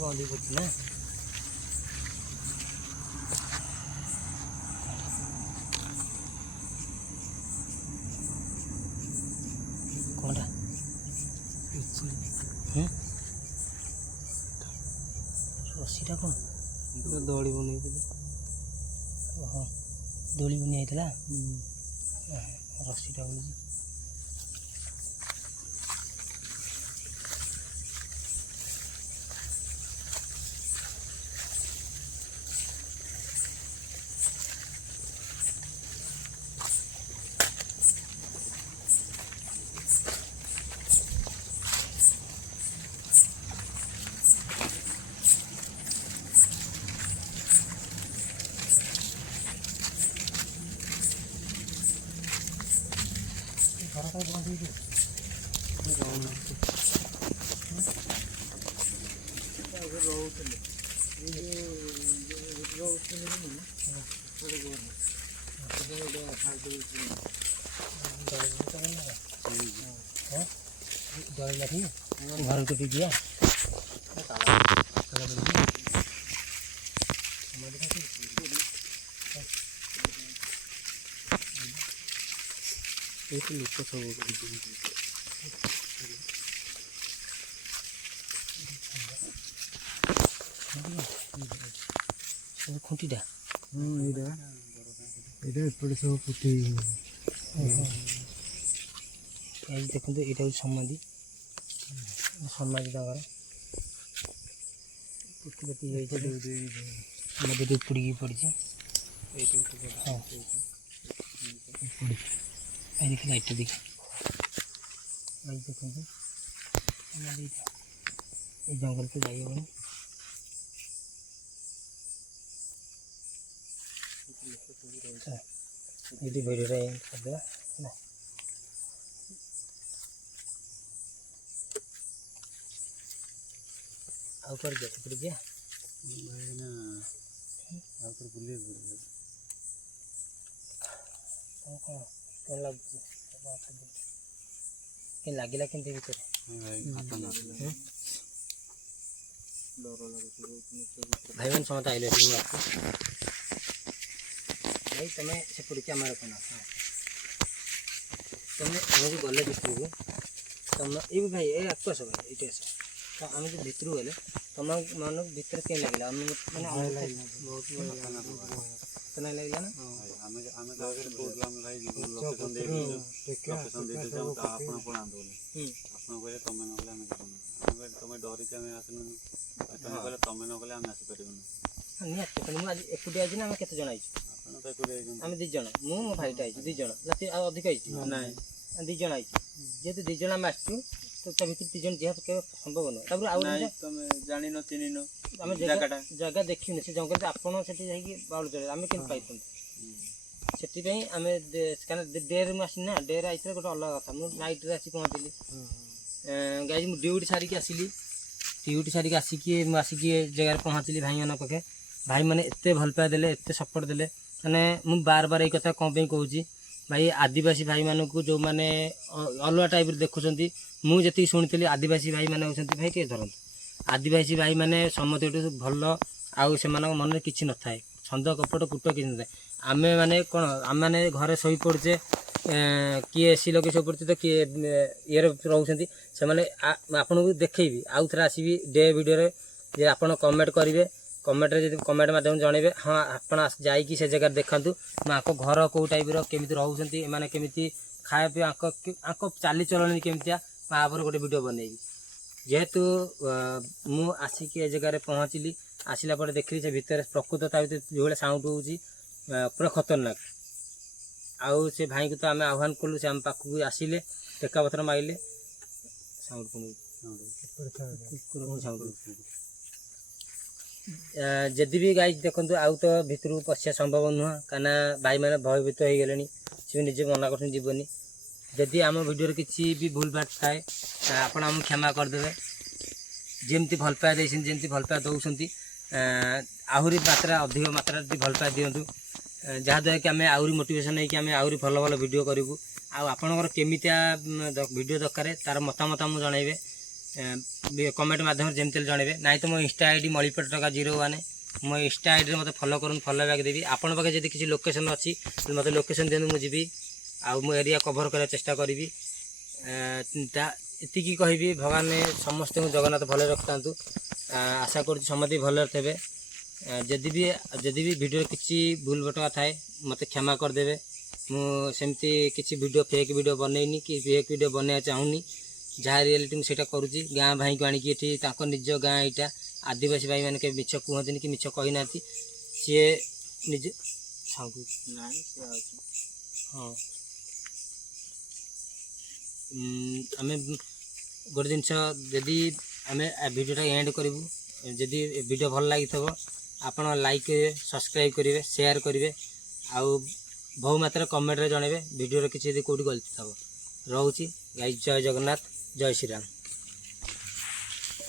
ବନ୍ଦ ହେଇପଡ଼ୁଛି ନା। କ'ଣଟା ରସିଟା କ'ଣ ଦୋଳି ବନେଇଥିଲି। ଓହୋ ଦୋଳି ବନିଆ ହେଇଥିଲା ରସିଟା ବୋଲିଛି। ଘରକୁ ପିଯିବା ଏଇଠି ଲୋକ ସବୁ ଖୁଣ୍ଟିଟା ଏଇଟା ଏପଟେ ସବୁ ଫୁଟି ଏଇ ଦେଖନ୍ତୁ ଏଇଟା ହେଉଛି ସମାଧି ତାଙ୍କର ପୁଟି ପତି ହେଇଛି ସମାଧି ଉପୁଡ଼ିକି ପଡ଼ିଛି। ହଁ এই দেখি লাইটটা দেখি এই দেখুন আমাদের এই জঙ্গলকে যাই হবনি ଏଠି ଭିଡ଼ିଓଟା କରିଦେବା ହେଲା। ଆଉ କୁଆଡ଼େ ଯିବା ସେପଟେ ଯିବା ଆଉ ଥରେ ବୁଲିବାକୁ ପଡ଼ିବ। କ'ଣ କ'ଣ ଲାଗୁଛି କେମିତି ଲାଗିଲା କେମିତି ଭିତରେ ଭାଇମାନେ ସମସ୍ତେ ଆଇଲେ ଏଠି ଭାଇ ତମେ ସେପଟେ କ୍ୟାମେରା କ'ଣ ତମେ ଆମେ ଯେଉଁ ଗଲେ ଭିତରକୁ ତମେ ଏଇ ଭାଇ ଏ ଆକୁ ଆସ ଭାଇ ଏଇଠି ଆସ ତ ଆମେ ଯେଉଁ ଭିତରକୁ ଗଲେ ତମ ମାନଙ୍କୁ ଭିତରେ କେମିତି ଲାଗିଲା ଆମେ ମାନେ ବହୁତ ଲାଗିଲା ନା ଆମେ ଆମେ ତାପରେ କହୁଥିଲୁ ଆମେ ଭାଇ ଲୋକେସନ୍ ଦେଇଦେଲୁ ଆପଣ ପଳାନ୍ତୁ ବୋଲି ଆପଣ କହିଲେ ତମେ ନ ଗଲେ ଆମେ ଯିବୁନି। ଆମେ କହିଲେ ତମେ ଡରିକି ଆମେ ଆସିଲୁନି ତମେ କହିଲେ ତମେ ନ ଗଲେ ଆମେ ଆସିପାରିବୁନି। ନିହାତି ମୁଁ ଆଜି ଏକୁଟିଆ ଆଇଛି ନା ଆମେ କେତେ ଜଣ ଆଇଛୁ ଆପଣ ତ ଏକୁଟିଆ ଯାଇଛନ୍ତି। ଆମେ 2 ଜଣ ମୁଁ ମୋ ଭାଇଟା ଆଇଛୁ 2 ଜଣ ନା ଆଉ ଅଧିକ ଆଇଛୁ ନାଇଁ 2 ଜଣ ଆଇଛୁ ଯେହେତୁ 2 ଜଣ ଆମେ ଆସିଛୁ ତ ତା ଭିତରେ 2 ଜଣ ଯିବା କେବେ ସମ୍ଭବ ନୁହେଁ। ତାପରେ ଆଉ ତମେ ଜାଣିନ ଚିହ୍ନିନ ଆମେ ଜାଗା ଦେଖିନି ସେ ଜଙ୍ଗଲରେ ଆପଣ ସେଠି ଯାଇକି ବାଉଳ ଚଳେ ଆମେ କେମିତି ପାଇଥାନ୍ତୁ ସେଥିପାଇଁ ଆମେ କାରଣ ଡେରେ ମୁଁ ଆସିନି ନା ଡେରେ ଆଇଥିଲେ ଗୋଟେ ଅଲଗା କଥା ମୁଁ ନାଇଟ୍ରେ ଆସି ପହଞ୍ଚିଲି ଗାଈ ମୁଁ ଡ୍ୟୁଟି ସାରିକି ଆସିଲି ଆସିକି ମୁଁ ଆସିକି ଏ ଜାଗାରେ ପହଞ୍ଚିଲି ଭାଇମାନଙ୍କ ପାଖେ ଭାଇମାନେ ଏତେ ଭଲ ପାଇବା ଦେଲେ ଏତେ ସପୋର୍ଟ ଦେଲେ ମାନେ ମୁଁ ବାର ଏଇ କଥା କ'ଣ ପାଇଁ କହୁଛି ଭାଇ ଆଦିବାସୀ ଭାଇମାନଙ୍କୁ ଯେଉଁମାନେ ଅଲଗା ଟାଇପ୍ରେ ଦେଖୁଛନ୍ତି ମୁଁ ଯେତିକି ଶୁଣିଥିଲି ଆଦିବାସୀ ଭାଇମାନେ ହେଉଛନ୍ତି ଭାଇ ଟିକେ ଧରନ୍ତୁ ଆଦିବାସୀ ଭାଇମାନେ ସମସ୍ତଠୁ ଭଲ ଆଉ ସେମାନଙ୍କ ମନରେ କିଛି ନଥାଏ ଛନ୍ଦ କପଟ କୁଟ କିଛି ନଥାଏ ଆମେ ମାନେ କ'ଣ ଆମେମାନେ ଘରେ ଶୋଇପଡ଼ୁଛେ କିଏ ଏସି ଲଗେଇ ଶୋଇପଡ଼ୁଛେ ତ କିଏ ଇଏରେ ରହୁଛନ୍ତି ସେମାନେ ଆପଣଙ୍କୁ ଦେଖେଇବି ଆଉ ଥରେ ଆସିବି ଡେ ଭିଡ଼ିଓରେ ଯେ ଆପଣ କମେଣ୍ଟ କରିବେ କମେଣ୍ଟରେ ଯଦି କମେଣ୍ଟ ମାଧ୍ୟମରେ ଜଣେଇବେ ହଁ ଆପଣ ଯାଇକି ସେ ଜାଗାରେ ଦେଖାନ୍ତୁ ମୁଁ ଆଙ୍କ ଘର କେଉଁ ଟାଇପ୍ର କେମିତି ରହୁଛନ୍ତି ଏମାନେ କେମିତି ଖାଇବା ପିଇବା ଆଙ୍କ ଚାଲିଚଳଣି କେମିତିଆ ମୁଁ ଆପରେ ଗୋଟେ ଭିଡ଼ିଓ ବନେଇବି। ଯେହେତୁ ମୁଁ ଆସିକି ଏ ଜାଗାରେ ପହଞ୍ଚିଲି ଆସିଲା ପରେ ଦେଖିଲି ସେ ଭିତରେ ପ୍ରକୃତ ତା ଭିତରେ ଯେଉଁଭଳିଆ ସାଉଣ୍ଡ ହେଉଛି ପୁରା ଖତରନାକ ଆଉ ସେ ଭାଇଙ୍କୁ ତ ଆମେ ଆହ୍ୱାନ କଲୁ ସେ ଆମ ପାଖକୁ ଆସିଲେ ଟେକାପଥର ମାରିଲେ ସାଉଣ୍ଡ ଯଦି ବି ଗାଈ ଦେଖନ୍ତୁ ଆଉ ତ ଭିତରକୁ ପଶିବା ସମ୍ଭବ ନୁହଁ କାହିଁକିନା ଭାଇମାନେ ଭୟଭୀତ ହେଇଗଲେଣି ସେ ନିଜେ ମନା କରୁଛନ୍ତି ଯିବନି ଯଦି ଆମ ଭିଡ଼ିଓରେ କିଛି ବି ଭୁଲ ଭାଟ ଥାଏ ଆପଣ ଆମକୁ କ୍ଷମା କରିଦେବେ ଯେମିତି ଭଲ ପାଇବା ଦେଇଛନ୍ତି ଯେମିତି ଭଲ ପାଇବା ଦେଉଛନ୍ତି ଆହୁରି ଅଧିକ ମାତ୍ରାରେ ଯଦି ଭଲ ପାଇବା ଦିଅନ୍ତୁ ଯାହାଦ୍ୱାରା କି ଆମେ ଆହୁରି ମୋଟିଭେସନ୍ ହେଇକି ଆମେ ଆହୁରି ଭଲ ଭଲ ଭିଡ଼ିଓ କରିବୁ ଆଉ ଆପଣଙ୍କର କେମିତିଆ ଭିଡ଼ିଓ ଦରକାର ତାର ମତାମତ ଆମକୁ ଜଣାଇବେ କମେଣ୍ଟ ମାଧ୍ୟମରେ ଯେମିତି ହେଲେ ଜଣେଇବେ। ନାଇଁ ତ ମୋ ଇନଷ୍ଟା ଆଇଡ଼ି ମଳିପଟ ଟଙ୍କା 01 ମୋ ଇନଷ୍ଟା ଆଇଡ଼ିରେ ମୋତେ ଫଲୋ କରନ୍ତୁ, ଫଲୋ ବ୍ୟାକ୍ ଦେବି। ଆପଣଙ୍କ ପାଖେ ଯଦି କିଛି ଲୋକେସନ୍ ଅଛି ମୋତେ ଲୋକେସନ୍ ଦିଅନ୍ତୁ, ମୁଁ ଯିବି ଆଉ ମୁଁ ଏରିଆ କଭର୍ କରିବାକୁ ଚେଷ୍ଟା କରିବି। ଏତିକି କହିବି, ଭଗବାନ ସମସ୍ତଙ୍କୁ ଜଗନ୍ନାଥ ଭଲରେ ରଖିଥାନ୍ତୁ। ଆଶା କରୁଛି ସମସ୍ତେ ଭଲରେ ଥିବେ। ଯଦି ବି ଭିଡ଼ିଓରେ କିଛି ଭୁଲ ଭଟକା ଥାଏ ମୋତେ କ୍ଷମା କରିଦେବେ। ମୁଁ ସେମିତି କିଛି ଫେକ୍ ଭିଡ଼ିଓ ବନେଇନି କି ଫେକ୍ ଭିଡ଼ିଓ ବନେଇବା ଚାହୁଁନି। ଯାହା ରିଆଲିଟି ମୁଁ ସେଇଟା କରୁଛି। ଗାଁ ଭାଇଙ୍କୁ ଆଣିକି ଏଠି ତାଙ୍କ ନିଜ ଗାଁ ଏଇଟା, ଆଦିବାସୀ ଭାଇମାନେ କେବେ ମିଛ କୁହନ୍ତିନି କି ମିଛ କହିନାହାନ୍ତି। ସିଏ ନିଜେ ହଁ ଆମେ ଗୋଟେ ଜିନିଷ, ଯଦି ଆମେ ଭିଡ଼ିଓଟା ଏଣ୍ଡ କରିବୁ, ଯଦି ଭିଡ଼ିଓ ଭଲ ଲାଗିଥିବ ଆପଣ ଲାଇକ୍ କରିବେ, ସବସ୍କ୍ରାଇବ୍ କରିବେ, ସେୟାର କରିବେ ଆଉ ବହୁ ମାତ୍ରାରେ କମେଣ୍ଟରେ ଜଣେଇବେ ଭିଡ଼ିଓରେ କିଛି ଯଦି କେଉଁଠି ଗଲତି ଥିବ। ରହୁଛି ଗାଇସ୍, ଜୟ ଜଗନ୍ନାଥ, ଜୟ ଶ୍ରୀରାମ।